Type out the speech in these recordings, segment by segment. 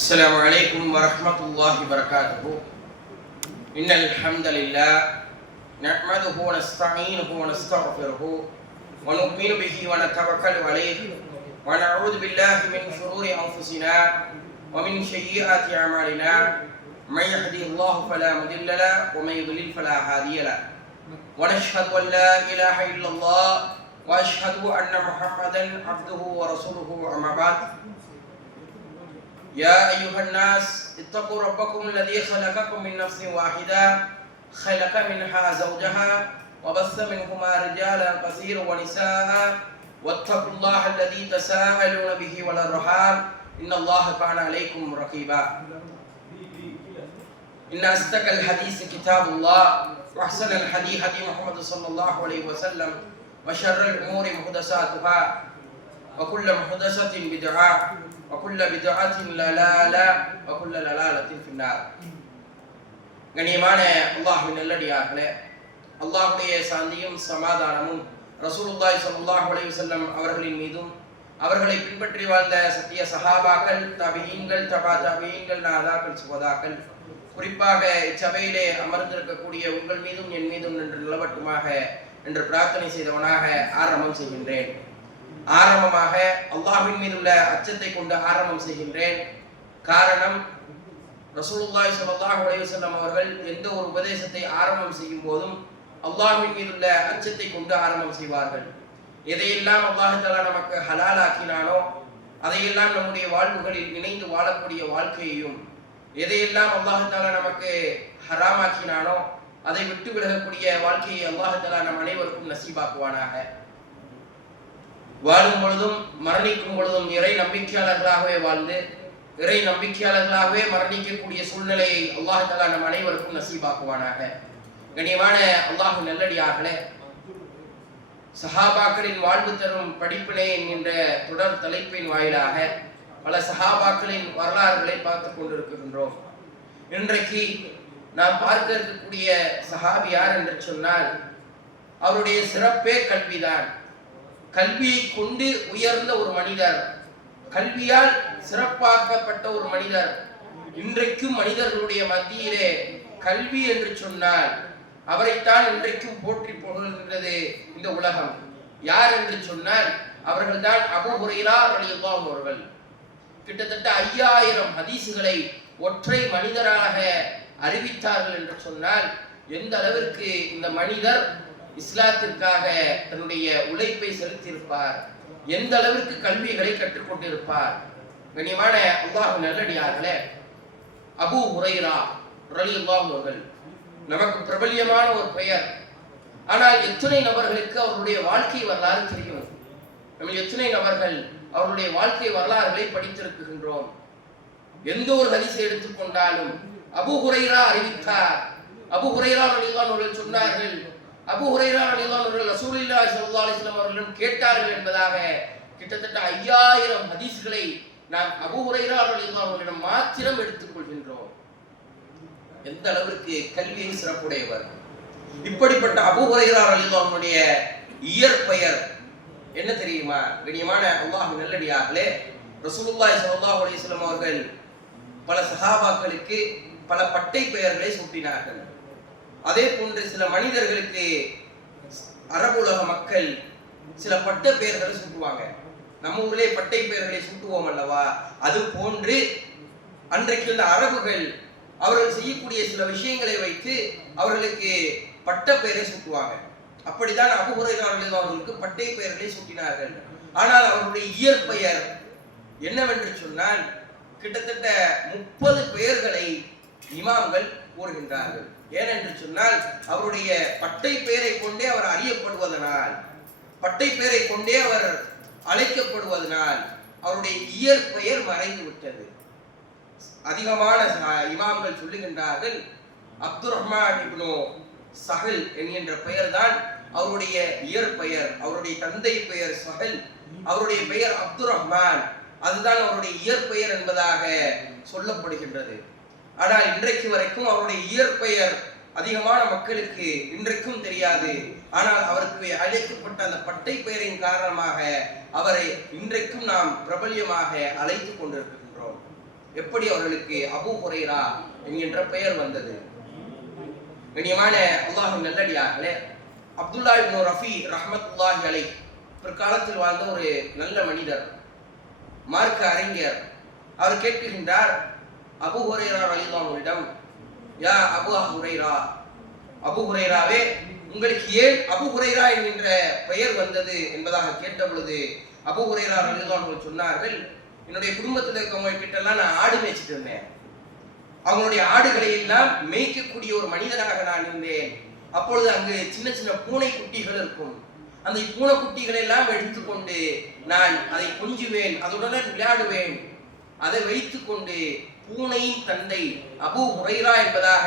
السلام عليكم ورحمة الله وبركاته. إن الحمد لله نحمده ونستعينه ونستغفره ونؤمن به ونتوكل عليه ونعوذ بالله من شرور أنفسنا ومن سيئات أعمالنا. من يهده الله فلا مضل له ومن يضلل فلا هادي له. ونشهد أن لا إله إلا الله وأشهد أن محمدا عبده ورسوله. أما بعد، يا أيها الناس اتقوا ربكم الذي خلقكم من نفس واحدة خلق منها زوجها وبث منهما رجالا كثيرا ونساء واتقوا الله الذي تساءلون به والأرحام إن الله كان عليكم رقيبا. إن أصدق الحديث كتاب الله وأحسن الحديث هدي محمد صلى الله عليه وسلم وشر الأمور محدثاتها وكل محدثة بدعة وكل بدعة ضلالة وكل ضلالة في النار. கண்ணியமான அல்லாஹ்வின் நல்லடியார்களே, அல்லாஹ்வுடைய சாந்தியும் சமாதானமும் ரசூலுல்லாஹி ஸல்லல்லாஹு அலைஹி வஸல்லம் அவர்களின் மீதும் அவர்களை பின்பற்றி வாழ்ந்த சத்திய சஹாபாக்கள், தபீஈன்கள், தபா தபீஈன்கள், நாதாக்கள், சுஹதாக்கள், குறிப்பாக இச்சபையிலே அமர்ந்திருக்கக்கூடிய உங்கள் மீதும் என் மீதும் நின்று நிலவட்டுமாக என்று பிரார்த்தனை செய்தவனாக ஆரம்பம் செய்கின்றேன். ஆரம்பமாக அல்லாஹ்வின் மீதுள்ள அச்சத்தை கொண்டு ஆரம்பம் செய்கின்றேன். காரணம், ரசூலுல்லாஹி ஸல்லல்லாஹு அலைஹி வஸல்லம் அவர்கள் எந்த ஒரு உபதேசத்தை ஆரம்பம் செய்யும் போதும் அல்லாஹ்வின் மீதுள்ள அச்சத்தை கொண்டு ஆரம்பம் செய்வார்கள். எதையெல்லாம் அல்லாஹ் தஆலா நமக்கு ஹலாலாக்கினானோ அதையெல்லாம் நம்முடைய வாழ்வுகளில் இணைந்து வாழக்கூடிய வாழ்க்கையையும், எதையெல்லாம் அல்லாஹ் தஆலா நமக்கு ஹராமாக்கினானோ அதை விட்டு விலகக்கூடிய வாழ்க்கையை அல்லாஹ் தஆலா நம் அனைவருக்கும் நசீபாக்குவானாக. வாழும் பொழுதும் மரணிக்கும் பொழுதும் இறை நம்பிக்கையாளர்களாகவே வாழ்ந்து இறை நம்பிக்கையாளர்களாகவே மரணிக்கக்கூடிய சூழ்நிலையை அல்லாஹ் தஆலா நம் அனைவருக்கும் நசீபாக்குவானாக. கண்ணியமான அல்லாஹ் நல்லடியார்களே, சஹாபாக்களின் வாழ்வு தரும் படிப்பினை என்கின்ற தொடர் தலைப்பின் வாயிலாக பல சஹாபாக்களின் வரலாறுகளை பார்த்து கொண்டிருக்கின்றோம். இன்றைக்கு நாம் பார்க்க இருக்கக்கூடிய சஹாபி யார் என்று சொன்னால், அவருடைய சிறப்பே கல்விதான். கல்வியை கொண்டு உயர்ந்த ஒரு மனிதர், கல்வியால் சிறப்பாக்கப்பட்ட ஒரு மனிதர். இன்றைக்கும் மனிதர்களுடைய மத்தியிலே கல்வி என்று சொன்னால் அவரைத்தான் இன்றைக்கும் போற்றி புகழ்கின்றது இந்த உலகம். யார் என்று சொன்னால் அவர்கள் தான் அபூ ஹுரைரா ரலியல்லாஹு அவர்கள். கிட்டத்தட்ட 5000 ஹதீசுகளை ஒற்றை மனிதராக அறிவித்தார்கள் என்று சொன்னால் எந்த அளவிற்கு இந்த மனிதர் இஸ்லாத்திற்காக தன்னுடைய உழைப்பை செலுத்தியிருப்பார், எந்த அளவிற்கு கல்விகளை கற்றுக்கொண்டிருப்பார். கண்ணியமான அல்லாஹ் நல்லடியார்களே, அபூ ஹுரைரா ரலியல்லாஹு அவர்கள் நமக்கு பிரபல்யமான ஒரு பெயர். ஆனால் எத்தனை நபர்களுக்கு அவருடைய வாழ்க்கை வரலாறு தெரியும்? நம்ம எத்தனை நபர்கள் அவருடைய வாழ்க்கை வரலாறுகளை படித்திருக்கின்றோம்? எந்த ஒரு ஹதீஸை எடுத்துக்கொண்டாலும் அபூ ஹுரைரா அறிவித்தார், அபூ ஹுரைரா ரலியல்லாஹு அவர்கள் சொன்னார்கள், அபூ ஹுரைரா ரலியல்லாஹு அவர்கள் ரசூலுல்லாஹி ஸல்லல்லாஹு அலைஹி வஸல்லம் அவர்களிடம் கேட்டார்கள் என்பதாக கிட்டத்தட்ட 5000 ஹதீஸ்களை நாம் அபூ ஹுரைரா ரலியல்லாஹு அவர்களிடம் மாத்திரம் எடுத்துக்கொள்கின்றோம். எந்த அளவிற்கு கல்வியின் சிறப்புடையவர்! இப்படிப்பட்ட அபூ ஹுரைரா ரலியல்லாஹு அவருடைய இயற்பெயர் என்ன தெரியுமா? கண்ணியமான அல்லாஹ் நல்லடியார்களே, ரசூலுல்லாஹி ஸல்லல்லாஹு அலைஹி வஸல்லம் அவர்கள் பல சஹாபாக்களுக்கு பல பட்டை பெயர்களை சூட்டினார்கள். அதே போன்று சில மனிதர்களுக்கு அரபுலக மக்கள் சில பட்ட பெயர்களை சூட்டுவாங்க. நம்ம ஊரிலே பட்டை பெயர்களை சூட்டுவோம் அல்லவா? அது போன்று அன்றைக்கு இந்த அரபுகள் அவர்கள் செய்யக்கூடிய சில விஷயங்களை வைத்து அவர்களுக்கு பட்ட பெயரை சூட்டுவாங்க. அப்படிதான் அபூ ஹுரைரா ரலியல்லாஹு அவர்களுக்கு பட்டை பெயர்களை சூட்டினார்கள். ஆனால் அவருடைய இயற்பெயர் என்னவென்று சொன்னால் கிட்டத்தட்ட 30 பெயர்களை இமாம்கள் கூறுகின்றார்கள். ஏனென்று சொன்னால் அவருடைய பட்டை பெயரை கொண்டே அவர் அறியப்படுவதனால், பட்டை பெயரை கொண்டே அவர் அழைக்கப்படுவதனால் அவருடைய இயற்பெயர் மறைந்து விட்டது. அதிகமான இமாம்கள் சொல்லுகின்றார்கள், அப்துர் ரஹ்மான் இப்னு சஹல் என்கின்ற பெயர் தான் அவருடைய இயற்பெயர். அவருடைய தந்தை பெயர் சஹல், அவருடைய பெயர் அப்துர் ரஹ்மான், அதுதான் அவருடைய இயற்பெயர் என்பதாக சொல்லப்படுகின்றது. ஆனால் இன்றைக்கு வரைக்கும் அவருடைய இயற்பெயர் அதிகமான மக்களுக்கு இன்றைக்கும் தெரியாது. ஆனால் அவருக்கு அழைக்கப்பட்ட அந்த பட்டை பெயரின் காரணமாக அவரை இன்றைக்கும் நாம் பிரபல்யமாக அழைத்துக் கொண்டிருக்கின்றோம். எப்படி அவர்களுக்கு அபூ ஹுரைரா என்கின்ற பெயர் வந்தது? கண்ணியமான அல்லாஹ்வின் நல்லடியார்களே, அப்துல்லா இப்னு ரஃபி ரஹ்மத்துல்லாஹி அலைஹி பிற்காலத்தில் வாழ்ந்த ஒரு நல்ல மனிதர், மார்க்க அறிஞர். அவர் கேட்கின்றார் அபூ ஹுரைரா ரலியல்லாஹு அன்ஹுவிடம், யா அபூ ஹுரைரா, அபூ ஹுரைராவே, உங்களுக்கு ஏன் அபூ ஹுரைரா என்கின்ற பெயர் வந்தது என்பதாக கேட்ட பொழுது அபூ ஹுரைரா ரலியல்லாஹு அன்ஹு சொன்னார்கள், என்னுடைய குடும்பத்தில் இருக்கவங்க கிட்டெல்லாம் நான் ஆடு மேய்ச்சிட்டு இருந்தேன். அவங்களுடைய ஆடுகளை எல்லாம் மேய்க்கக்கூடிய ஒரு மனிதனாக நான் இருந்தேன். அப்பொழுது அங்கு சின்ன சின்ன பூனை குட்டிகள் இருக்கும். அந்த பூனை குட்டிகளை எல்லாம் எடுத்துக்கொண்டு நான் அதை கொஞ்சுவேன், அதுடன் விளையாடுவேன். அதை வைத்துக் கொண்டு பூனையின் தந்தை அபூ ஹுரைரா என்பதாக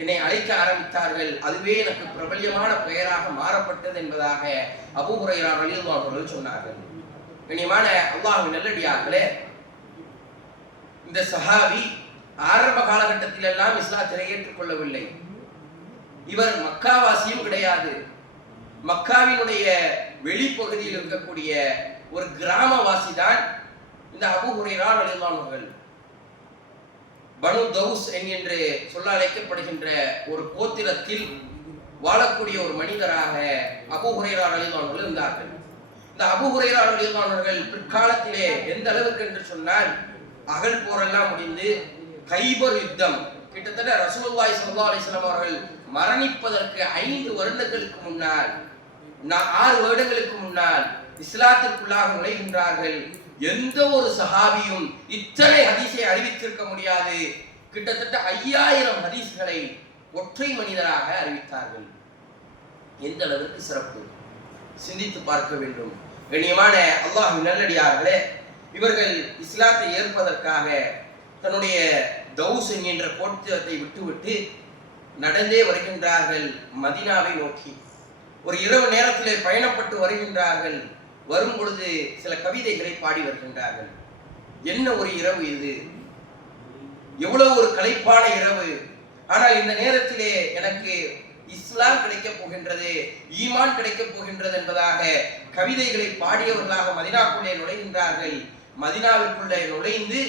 என்னை அழைக்க ஆரம்பித்தார்கள். அதுவே எனக்கு பிரபல்யமான பெயராக மாறப்பட்டது என்பதாக அபூ ஹுரைரா ரலியல்லாஹு அன்ஹு சொன்னார்கள். கண்ணியமான அல்லாஹ்வின் நல்லடியார்களே, இந்த சஹாபி ஆரம்ப காலகட்டத்தில் எல்லாம் இஸ்லாத்தை ஏற்றுக்கொள்ளவில்லை. இவர் மக்காவாசியும் கிடையாது. மக்காவினுடைய வெளிப்பகுதியில் இருக்கக்கூடிய ஒரு கிராமவாசி தான் இந்த அபூ ஹுரைரா ரலியல்லாஹு அன்ஹு. பனு தௌஸ் என்கின்ற சொல்ல அழைக்கப்படுகின்ற ஒரு கோத்திரத்தில் வாழக்கூடிய ஒரு மனிதராக அபூ ஹுரைரா ரலியல்லாஹு அன்ஹு இருந்தார்கள். இந்த அபூ ஹுரைரா ரலியல்லாஹு அன்ஹு பிற்காலத்திலே எந்த அளவுக்கு என்று சொன்னால், அகல் போரெல்லாம் முடிந்து கைபர் யுத்தம், கிட்டத்தட்ட ரசூலுல்லாஹி ஸல்லல்லாஹு அலைஹி வஸல்லம் அவர்கள் மரணிப்பதற்கு 5 வருடங்களுக்கு முன்னால், 6 வருடங்களுக்கு முன்னால் இஸ்லாத்திற்குள்ளாக நுழைகின்றார்கள். எந்த ஒரு சஹாபியும் இத்தனை ஹதீஸை அறிவித்திருக்க முடியாது. கிட்டத்தட்ட 5000 ஹதீஸ்களை ஒற்றை மனிதராக அறிவித்தார்கள். எந்த அளவுக்கு சிறப்பு, சிந்தித்து பார்க்க வேண்டும். கண்ணியமான அல்லாஹ்வின் நல்லடியார்களே, இவர்கள் இஸ்லாத்தை ஏற்பதற்காக தன்னுடைய தௌஸ் என்கின்ற கோத்திரத்தை விட்டுவிட்டு நடந்தே வருகின்றார்கள் மதீனாவை நோக்கி. ஒரு இரவு நேரத்திலே பயணப்பட்டு வருகின்றார்கள். வரும் பொழுது சில கவிதைகளை பாடி வருகின்றார்கள். என்ன ஒரு இரவு இது, எவ்வளவு ஒரு களைப்பான இரவு. ஆனால் இந்த நேரத்திலே எனக்கு இஸ்லாம் கிடைக்கப் போகின்றது, ஈமான் கிடைக்கப் போகின்றது என்பதாக கவிதைகளை பாடியவர்களாக மதீனாவுக்குள்ளே நுழைகின்றார்கள். மதீனாவிற்குள்ளே நுழைந்து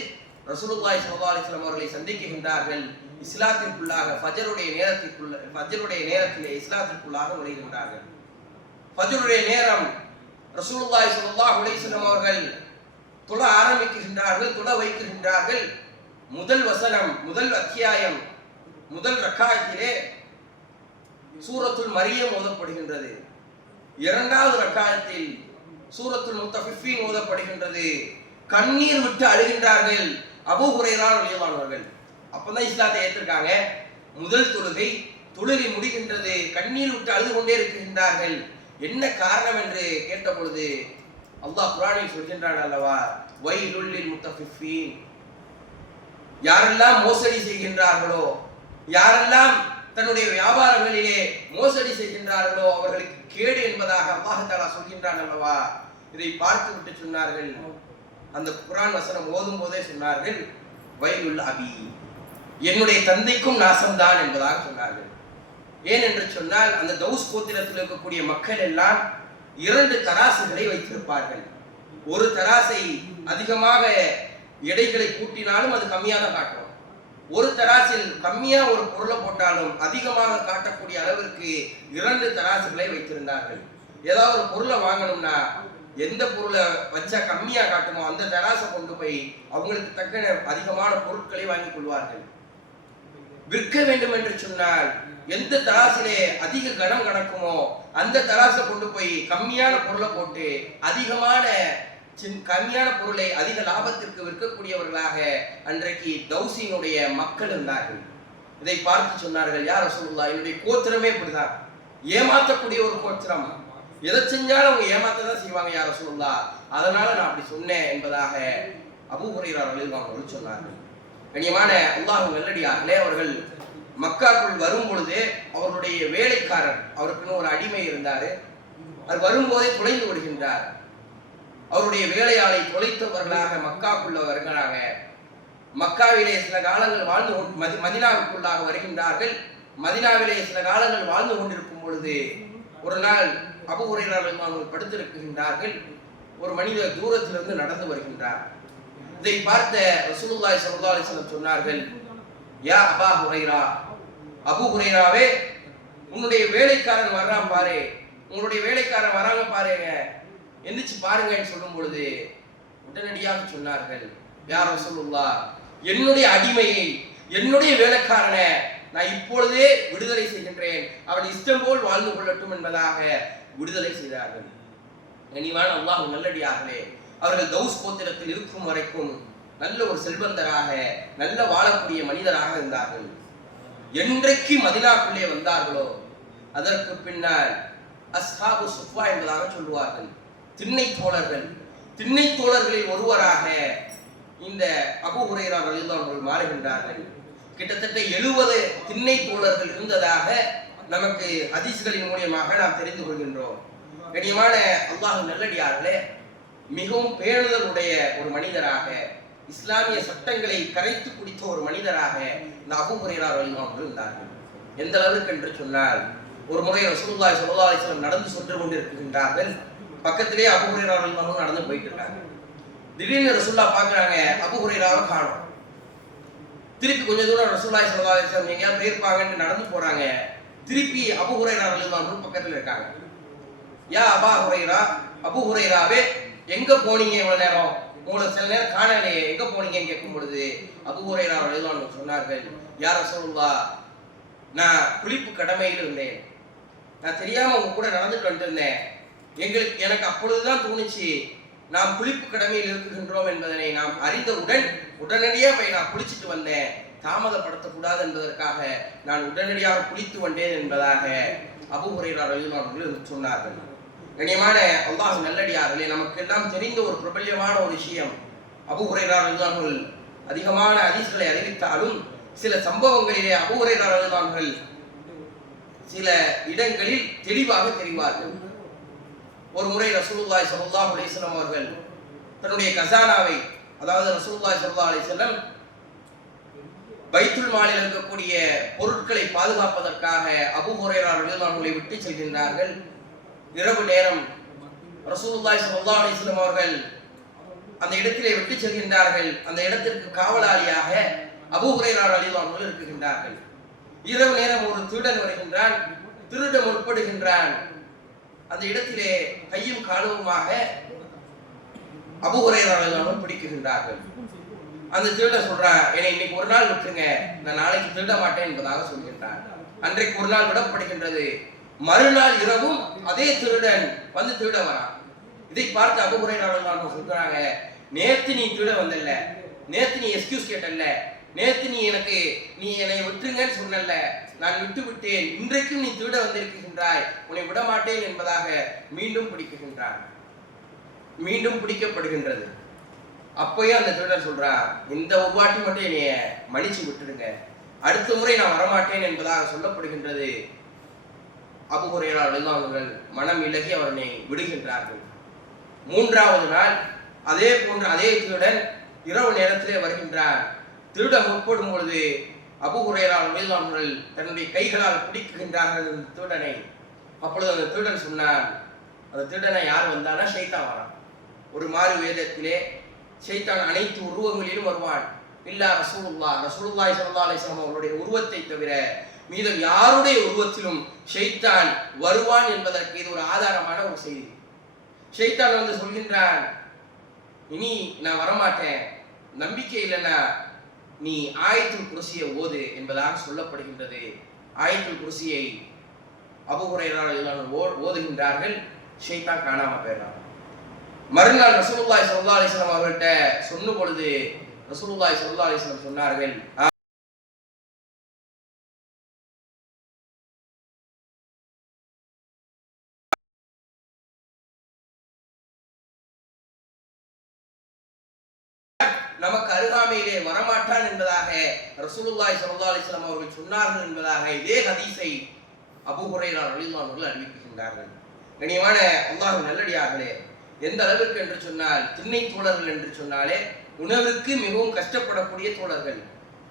ரசூலுல்லாஹி ஸல்லல்லாஹு அலைஹி வஸல்லம் அவர்களை சந்திக்கின்றார்கள். இஸ்லாத்திற்குள்ளாக ஃபஜ்ருடைய நேரத்திலே இஸ்லாத்திற்குள்ளாக நுழைகின்றார்கள். ஃபஜ்ருடைய நேரம் ரசூலுல்லாஹி ஸல்லல்லாஹு அலைஹி வஸல்லம் அவர்கள் தொழ ஆரம்பிக்கின்றார்கள், தொழ வைக்கின்றார்கள். முதல் வசனம், முதல் அத்தியாயம், முதல் ரக்காயத்திலே சூரத்துல் மரியம் ஓதப்படுகின்றது. இரண்டாவது ரக்காயத்தில் சூரத்துல் முத்தஃபிஃபீன் ஓதப்படுகின்றது. கண்ணீர் விட்டு அழுகின்றார்கள் அபூ ஹுரைரா ரலியல்லாஹு அன்ஹு. அப்பதான் இஸ்லாத்தை ஏற்றிருக்காங்க. முதல் தொழுகை முடிகின்றது, கண்ணீர் விட்டு அழுது கொண்டே இருக்கின்றார்கள். என்ன காரணம் என்று கேட்ட பொழுது அல்லாஹ் குர்ஆனில் சொல்கின்றான் அல்லவா, வைலுல் லில் முத்தஃபிஃபீன், யாரெல்லாம் மோசடி செய்கின்றார்களோ, யாரெல்லாம் தன்னுடைய வியாபாரங்களிலே மோசடி செய்கின்றார்களோ அவர்களுக்கு கேடு என்பதாக அல்லாஹ் தஆலா சொல்கின்றான் அல்லவா. இதை பார்த்து விட்டு சொன்னார்கள், அந்த குர்ஆன் வசனம் ஓதும் போதே சொன்னார்கள், வைலுல் அபி, என்னுடைய தந்தைக்கும் நாசம்தான் என்பதாக சொன்னார்கள். ஏன் என்று சொன்னால், அந்த தௌஸ் கோத்திரத்தில் இருக்கக்கூடிய மக்கள் எல்லாம் 2 தராசுகளை வைத்திருப்பார்கள். ஒரு தராசை அதிகமாக எடைகளை கூட்டினாலும் அது கம்மியாக தான் காட்டும். ஒரு தராசில் கம்மியா ஒரு பொருளை போட்டாலும் அதிகமாக காட்டக்கூடிய அளவிற்கு 2 தராசுகளை வைத்திருந்தார்கள். ஏதாவது ஒரு பொருளை வாங்கணும்னா எந்த பொருளை வச்சா கம்மியா காட்டுமோ அந்த தராசை கொண்டு போய் அவங்களுக்கு தக்க அதிகமான பொருட்களை வாங்கிக் கொள்வார்கள். விற்க வேண்டும் என்று சொன்னால் எந்த தராசிலே அதிக கனம் கணக்குமோ அந்த தராசை கொண்டு போய் கம்மியான பொருளை போட்டு கம்மியான பொருளை அதிக லாபத்திற்கு விற்கக்கூடியவர்களாக அன்றைக்கு தௌசினுடைய மக்கள் இருந்தார்கள். இதை பார்த்து சொன்னார்கள், யா ரசூலுல்லாஹ், என்னுடைய கோத்திரமே இப்படிதான், ஏமாற்றக்கூடிய ஒரு கோத்திரம், எதை செஞ்சாலும் அவங்க ஏமாத்ததான் செய்வாங்க யா ரசூலுல்லாஹ், அதனால நான் அப்படி சொன்னேன் என்பதாக அபூ ஹுரைரா ரலியல்லாஹு அன்ஹு சொன்னார்கள். கண்ணியமான அல்லாஹ்வின் நல்லடியார்களே, அவர்கள் மக்காக்குள் வரும் பொழுது அவருடைய வேலைக்காரர், அவருக்குன்னு ஒரு அடிமை இருந்தாரு, அது வரும்போதே தொலைந்து விடுகின்றார். அவருடைய வேலையாளை தொலைத்தவர்களாக மக்காக்குள்ள வருகிறாங்க. மக்காவிலே சில காலங்கள் வாழ்ந்து மதீனாவுக்குள்ளாக வருகின்றார்கள். மதீனாவிலே சில காலங்கள் வாழ்ந்து கொண்டிருக்கும் பொழுது ஒரு நாள் அபூ ஹுரைரா ரலியல்லாஹு அன்ஹு படுத்திருக்கின்றார்கள். ஒரு மனிதர் தூரத்திலிருந்து நடந்து வருகின்றார். இதை பார்த்த ரசூலுல்லாஹி ஸல்லல்லாஹு அலைஹி வஸல்லம் சொன்னார்கள், யா அபா ஹுரைரா, அபூ ஹுரைராவே, உன்னுடைய வேலைக்காரன் வர்றான் பாரு, உங்களுடைய வேலைக்காரன் வராங்க பாருங்க, எந்திரிச்சு பாருங்கன்னு சொல்லும் பொழுது உடனடியாக சொன்னார்கள், யா ரசூலுல்லாஹ், என்னுடைய அடிமையை, என்னுடைய வேலைக்காரனை நான் இப்பொழுதே விடுதலை செய்கின்றேன், அவன் இஷ்டம் போல் வாழ்ந்து கொள்ளட்டும் என்பதாக விடுதலை செய்தார்கள். கனிவான அல்லாஹ் நல்லடியார்களே, அவர்கள் தௌஸ் கோத்திரத்தில் இருக்கும் வரைக்கும் நல்ல ஒரு செல்வந்தராக, நல்ல வாழக்கூடிய மனிதராக இருந்தார்கள். என்றைக்கு மதீனாக்குள்ளே வந்தார்களோ அதற்கு பின்னால் அஸ்ஹாபு சுஃபா என்பதாக சொல்லுவார்கள், திண்ணை தோழர்கள். திண்ணை தோழர்களில் ஒருவராக இந்த அபூ ஹுரைரா ரலியல்லாஹு அன்ஹு மாறுகின்றார்கள். கிட்டத்தட்ட 70 திண்ணை தோழர்கள் இருந்ததாக நமக்கு ஹதீஸ்களின் மூலமாக நாம் தெரிந்து கொள்கின்றோம். கண்ணியமான அல்லாஹ் நல்லடியார்களே, மிகவும் பேணுதலுடைய ஒரு மனிதராக, இஸ்லாமிய சட்டங்களை கரைத்து குடித்த ஒரு மனிதராக இந்த அபூ ஹுரைரா ரலியல்லாஹு அன்ஹு இருந்தார்கள். எந்த அளவுக்கு என்று சொன்னால், ஒரு முறை ரசூலுல்லாஹி ஸல்லல்லாஹு அலைஹி வஸல்லம் நடந்து சென்று கொண்டிருக்கின்றார்கள். பக்கத்திலே அபூ ஹுரைரா ரலியல்லாஹு அன்ஹு நடந்து போயிட்டு இருக்காங்க. திடீர்னு ரசூலுல்லாஹ் பார்க்கறாங்க, அபூ ஹுரைராவை காணோம். திருப்பி கொஞ்ச தூரம் ரசூலுல்லாஹி ஸல்லல்லாஹு அலைஹி வஸல்லம் எங்கேயாவது போயிருப்பாங்கன்னு நடந்து போறாங்க. திருப்பி அபூ ஹுரைரா ரலியல்லாஹு அன்ஹு பக்கத்துல இருக்காங்க. யா அபா ஹுரைரா, அபூ ஹுரைராவே, எங்க போனீங்க இவ்வளவு நேரம்? உங்களை சில நேரம் காணலையே, எங்க போனீங்கன்னு கேட்கும் பொழுது அபூ ஹுரைரா ரலியல்லாஹு அன்ஹு சொன்னார்கள், யா ரசூலுல்லாஹ், நான் குளிப்பு கடமையில் இருந்தேன், நான் தெரியாம உங்க கூட நடந்துட்டு வந்திருந்தேன். எனக்கு அப்பொழுதுதான் தோணுச்சு, நாம் குளிப்பு கடமையில் இருக்கின்றோம் என்பதனை நாம் அறிந்தவுடன் உடனடியாக போய் நான் குளிச்சுட்டு வந்தேன், தாமதப்படுத்தக்கூடாது என்பதற்காக நான் உடனடியாக குளித்து வந்தேன் என்பதாக அபூ ஹுரைரா ரலியல்லாஹு அன்ஹு சொன்னார்கள். கண்ணியமான அல்லாஹ் நல்லடியார்களே, நமக்கு எல்லாம் தெரிந்த ஒரு பிரபல்யமான ஒரு விஷயம், அபூ ஹுரைரா ரலியல்லாஹு அன்ஹு அதிகமான ஹதீஸ்களை அறிவித்தாலும் சில சம்பவங்களிலே அபூ ஹுரைரா ரலியல்லாஹு அன்ஹு சில இடங்களில் தெளிவாக தெரிவார்கள். ஒரு முறை ரசூலுல்லாஹி ஸல்லல்லாஹு அலைஹி வஸல்லம் அவர்கள் தன்னுடைய கஸானாவை, அதாவது ரசூலுல்லாஹி ஸல்லல்லாஹு அலைஹி வஸல்லம் பைத்துல் மாலில் இருக்கக்கூடிய பொருட்களை பாதுகாப்பதற்காக அபூ ஹுரைரா ரலியல்லாஹு அன்ஹு விட்டு செல்கின்றார்கள். இரவு நேரம் ரசூலுல்லாஹி ஸல்லல்லாஹு அலைஹி வஸல்லம் அவர்கள் அந்த இடத்திலே விட்டு செல்கின்றார்கள். அந்த இடத்திற்கு காவலாளியாக அபூ ஹுரைரா ரலியல்லாஹு அன்ஹு இருக்கின்றார்கள். இரவு நேரம் ஒரு திருடன் வருகின்றான், திருட முற்படுகின்றான். அந்த இடத்திலே கையும் காலுமாக அபூ ஹுரைரா ரலியல்லாஹு அன்ஹு பிடிக்கின்றார்கள். அந்த திருடன் சொல்றான், என்னை இன்னைக்கு ஒரு நாள் விட்டுருங்க, நான் நாளைக்கு திருட மாட்டேன் என்பதாக சொல்கின்றான். அன்றைக்கு ஒரு நாள் விடப்படுகின்றது. மறுநாள் இரவும் அதே திருடன் வந்து திருட வரான். இதை பார்த்து அபூ ஹுரைரா ரலியல்லாஹு அன்ஹு சொல்றாங்க, நேத்து நீ திருட வந்தல்ல, நேத்து நீ எக்ஸ்கியூஸ் கேட்டல்ல, நேத்து நீ என்னை விட்டுருங்கன்னு சொன்னல்ல, நான் விட்டு விட்டேன், இன்றைக்கும் நீ திருட வந்திருக்கின்றாய், உன்னை விட மாட்டேன் என்பதாக மீண்டும் பிடிக்கின்றான். மீண்டும் பிடிக்கப்படுகின்றது. அப்பயும் அந்த திருடன் சொல்றான், இந்த ஒரு வாட்டி மட்டும் என்னைய மன்னிச்சு விட்டுடுங்க, அடுத்த முறை நான் வரமாட்டேன் என்பதாக சொல்லப்படுகின்றது. அபூ ஹுரைரா ரலியல்லாஹு அன்ஹு மனம் இலகி அவனை விடுகின்றார்கள். மூன்றாவது நாள் அதே போன்ற அதே திருடன் இரவு நேரத்திலே வருகின்றான். திருட முற்படும் பொழுது அபூ ஹுரைரா ரலியல்லாஹு அன்ஹு தன்னுடைய கைகளால் பிடிக்கின்றார்கள் அந்த திருடனை. அப்பொழுது அந்த திருடன் சொன்னான், அந்த திருடனை யார் வந்தானா, ஷைத்தான் வரான். ஒரு மாறு வேதத்திலே ஷைத்தான் அனைத்து உருவங்களிலும் வருவான். இல்லா ரசூலுல்லாஹி ஸல்லல்லாஹு அலைஹி வஸல்லம் அவருடைய உருவத்தை தவிர மீதம் யாருடைய உருவத்திலும் ஷைத்தான் வருவான் என்பதற்கு இது ஒரு ஆதாரமான ஒரு செய்தி. ஷைத்தான் வந்து சொல்கின்றான், இனி நான் வரமாட்டேன், நம்பிக்கை இல்லைன்னா நீ ஆயத்துல் குர்சியை ஓது என்பதாக சொல்லப்படுகின்றது. ஆயத்துல் குர்சியை அபூ ஹுரைரா ரலியல்லாஹு அன்ஹு ஓதுகின்றார்கள். ஷைத்தான் காணாம போயிடுறான். மறுநாள் ரசூலுல்லாஹி ஸல்லல்லாஹு அலைஹி வஸல்லம் அவர்கிட்ட சொன்ன பொழுது ரசூலுல்லாஹி ஸல்லல்லாஹு அலைஹி வஸல்லம் சொன்னார்கள், நமக்கு அருகாமையிலே வரமாட்டான் என்பதாக ரசூலுல்லாஹி ஸல்லல்லாஹு அலைஹி வஸல்லம் அவர்கள் சொன்னார்கள் என்பதாக இதே ஹதீஸை அபூ ஹுரைரா ரலியல்லாஹு அன்ஹு அறிவிக்கின்றார்கள். கண்ணியமான அல்லாஹ் நல்லடியார்களே, எந்த அளவிற்கு என்று சொன்னால், திண்ணை தோழர்கள் என்று சொன்னாலே உணவுக்கு மிகவும் கஷ்டப்படக்கூடிய தோழர்கள்,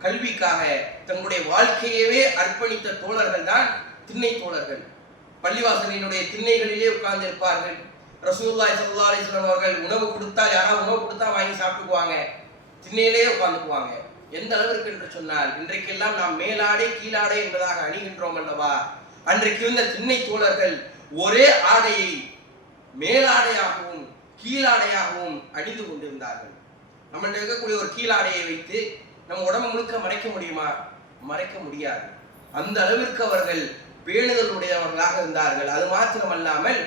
கல்விக்காக தங்களுடைய வாழ்க்கையவே அர்ப்பணித்த தோழர்கள் தான் திண்ணை தோழர்கள். பள்ளிவாசலினுடைய திண்ணைகளிலே உட்கார்ந்து இருப்பார்கள். ரசூலுல்லாஹி ஸல்லல்லாஹு அலைஹி வஸல்லம் அவர்கள் உணவு கொடுத்தா, யாராவது உணவு கொடுத்தா வாங்கி சாப்பிட்டுக்குவாங்க, திண்ணையிலே உட்கார்ந்துக்குவாங்க. எந்த அளவிற்கு என்று சொன்னால், இன்றைக்கெல்லாம் நாம் மேலாடை கீழாடை என்பதாக அணிகின்றோம் அல்லவா? அன்றைக்கு இருந்த திண்ணை தோழர்கள் ஒரே ஆடையை மேலாடையாகவும் கீழாடையாகவும் அணிந்து கொண்டிருந்தார்கள். நம்மள்ட்ட இருக்கக்கூடிய ஒரு கீழாடையை வைத்து நம்ம உடம்பு முழுக்க மறைக்க முடியுமா? மறைக்க முடியாது. அந்த அளவிற்கு அவர்கள் பேணுதல் உடையவர்களாக இருந்தார்கள். அது மாத்திரமல்லாமல்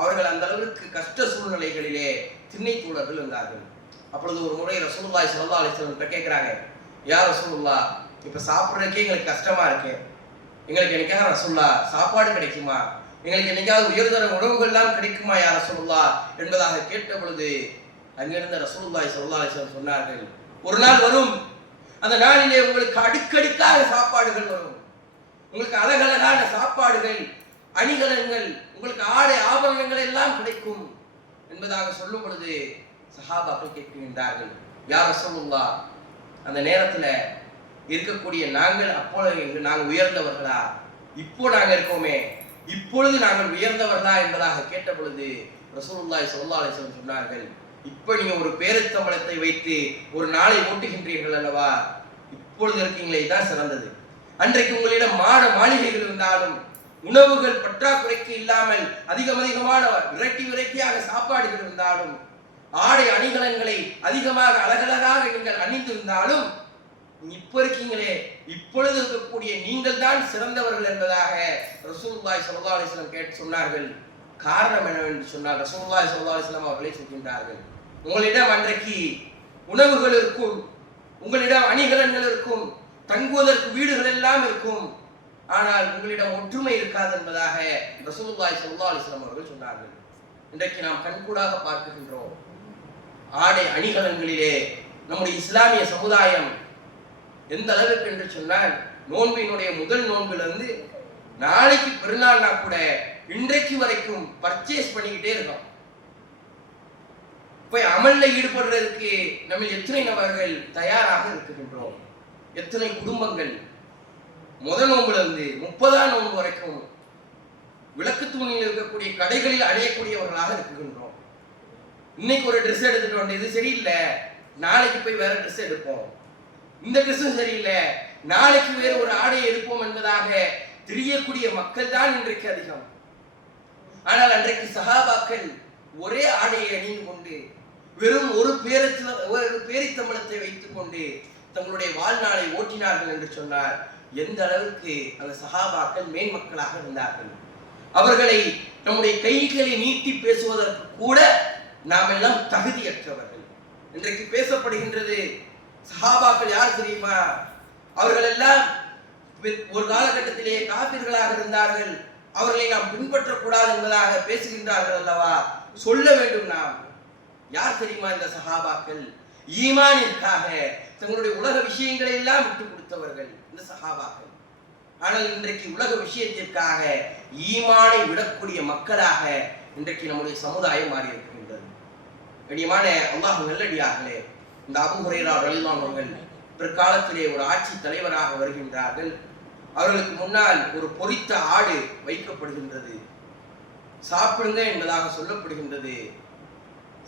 அவர்கள் அந்த அளவிற்கு கஷ்ட சூழ்நிலைகளிலே திண்ணை தோழர்கள் இருந்தார்கள். அப்பொழுது ஒரு முறை ரசூலுல்லாஹி ஸல்லல்லாஹு அலைஹி வஸல்லம் கேட்கிறாங்க, யா ரசூலுல்லாஹ், இப்ப சாப்பிட்றதுக்கே எங்களுக்கு கஷ்டமா இருக்கு, எங்களுக்கு என்னைக்காவது ரசூலுல்லாஹ் சாப்பாடு கிடைக்குமா, எங்களுக்கு என்னைக்காவது உயர்தர உணவுகள் எல்லாம் கிடைக்குமா யா ரசூலுல்லாஹ் என்பதாக கேட்ட பொழுது அங்கிருந்த ரசூலுல்லாஹி ஸல்லல்லாஹு அலைஹி வஸல்லம் சொன்னார்கள், ஒரு நாள் வரும், அந்த நாளிலே உங்களுக்கு அடுக்கடுக்காக சாப்பாடுகள் வரும், உங்களுக்கு அழகழகான சாப்பாடுகள், அணிகலன்கள், உங்களுக்கு ஆடை ஆபரணங்கள் எல்லாம் கிடைக்கும் என்பதாக சொல்லும் பொழுது சஹாபாக்கள் கேட்கின்றார்கள், யா ரசூலுல்லாஹ், அந்த நேரத்துல இருக்கக்கூடிய நாங்கள் அப்பொழுது நாங்கள் உயர்ந்தவர்களா, இப்போ நாங்கள் இருக்கோமே, இப்பொழுது நாங்கள் உயர்ந்தவர்களா என்பதாக கேட்ட பொழுது ரசூலுல்லாஹி ஸல்லல்லாஹு அலைஹி வஸல்லம் சொன்னார்கள், இப்ப நீங்க ஒரு பேரித்தம்பளத்தை வைத்து ஒரு நாளை ஓட்டுகின்றீர்கள் அல்லவா, இப்பொழுது இருக்கீங்களே தான் சிறந்தது. அன்றைக்கு உங்களிடம் மாட மாளிகைகள் இருந்தாலும் உணவுகள் பற்றாக்குறைக்கு இல்லாமல் அதிகமான விரட்டியாக சாப்பாடுகள் இருந்தாலும் ஆடை அணிகலன்களை அதிகமாக அழகழகாக நீங்கள் அணிந்திருந்தாலும் இப்ப இருக்கீங்களே, இப்பொழுது இருக்கக்கூடிய நீங்கள் தான் சிறந்தவர்கள் என்பதாக ரசூலுல்லாஹி ஸல்லல்லாஹு அலைஹி வஸல்லம் கேட்டு சொன்னார்கள். காரணம் என்னவென்று சொன்னால் ரசூலுல்லாஹி ஸல்லல்லாஹு அலைஹி வஸல்லம் அவர்களே சொல்கின்றார்கள், உங்களிடம் அன்றைக்கு உணவுகள் இருக்கும், உங்களிடம் அணிகலன்கள் இருக்கும், தங்குவதற்கு வீடுகள் எல்லாம் இருக்கும், ஆனால் உங்களிடம் ஒற்றுமை இருக்காது என்பதாக ரசூலுல்லாஹி ஸல்லல்லாஹு அலைஹி வஸல்லம் அவர்கள் சொன்னார்கள். இன்றைக்கு நாம் கண்கூடாக பார்க்கின்றோம், ஆடை அணிகலன்களிலே நம்முடைய இஸ்லாமிய சமுதாயம் எந்த அளவுக்கு என்று சொன்னால், நோன்பினுடைய முதல் நோன்பிலிருந்து நாளைக்கு பெருநாள்னா கூட இன்றைக்கு வரைக்கும் பர்ச்சேஸ் பண்ணிக்கிட்டே இருக்கோம். போய் அமல்ல ஈடுபடுறதுக்கு நம்ம எத்தனை நபர்கள் தயாராக இருக்கின்றோம், எத்தனை குடும்பங்கள் முதல் நோன்புல இருந்து 30ஆம் நோன்பு வரைக்கும் விளக்கு தூணில் இருக்கக்கூடிய கடைகளில் அடையக்கூடியவர்களாக இருக்கின்றோம். இன்னைக்கு ஒரு ட்ரெஸ் எடுத்துட்டு வந்து இது சரியில்லை, நாளைக்கு போய் வேற ட்ரெஸ் எடுப்போம், இந்த ட்ரெஸ்ஸும் சரியில்லை, நாளைக்கு வேறு ஒரு ஆடையை எடுப்போம் என்பதாக தெரியக்கூடிய மக்கள் தான் இன்றைக்கு அதிகம். ஆனால் அன்றைக்கு சஹாபாக்கள் ஒரே ஆடையை அணிந்து கொண்டு வெறும் ஒரு பேரித்தம்பளத்தை வைத்துக் கொண்டு தங்களுடைய வாழ்நாளை ஓட்டினார்கள் என்று சொன்னார். எந்த அளவுக்கு அந்த சஹாபாக்கள் மேன்மக்களாக இருந்தார்கள். அவர்களை நம்முடைய கைகளை நீட்டி பேசுவதற்கு கூட நாம் எல்லாம் தகுதியற்றவர்கள். இன்றைக்கு பேசப்படுகின்றது சஹாபாக்கள் யார் தெரியுமா, அவர்கள் எல்லாம் ஒரு காலகட்டத்திலேயே காபிர்களாக இருந்தார்கள், அவர்களை நாம் பின்பற்றக்கூடாது என்பதாக பேசுகின்றார்கள் அல்லவா. சொல்ல வேண்டும், நாம் யார் தெரியுமா இந்த சஹாபாக்கள்? ஈமானிற்காக தங்களுடைய உலக விஷயங்களை எல்லாம் விட்டு கொடுத்தவர்கள் இந்த சஹாபாக்கள். ஆனால் இன்றைக்கு உலக விஷயத்திற்காக ஈமானை விடக்கூடிய மக்களாக இன்றைக்கு நம்முடைய சமுதாயம் மாறி இருக்கின்றது. கண்ணியமான அல்லாஹ் நல்லடியார்களே, இந்த அபூ ஹுரைரா ரலியல்லாஹு அவர்கள் பிற்காலத்திலே ஒரு ஆட்சி தலைவராக வருகின்றார்கள். அவர்களுக்கு முன்னால் ஒரு பொரித்த ஆடு வைக்கப்படுகின்றது, சாப்பிடுங்க என்பதாக சொல்லப்படுகின்றது.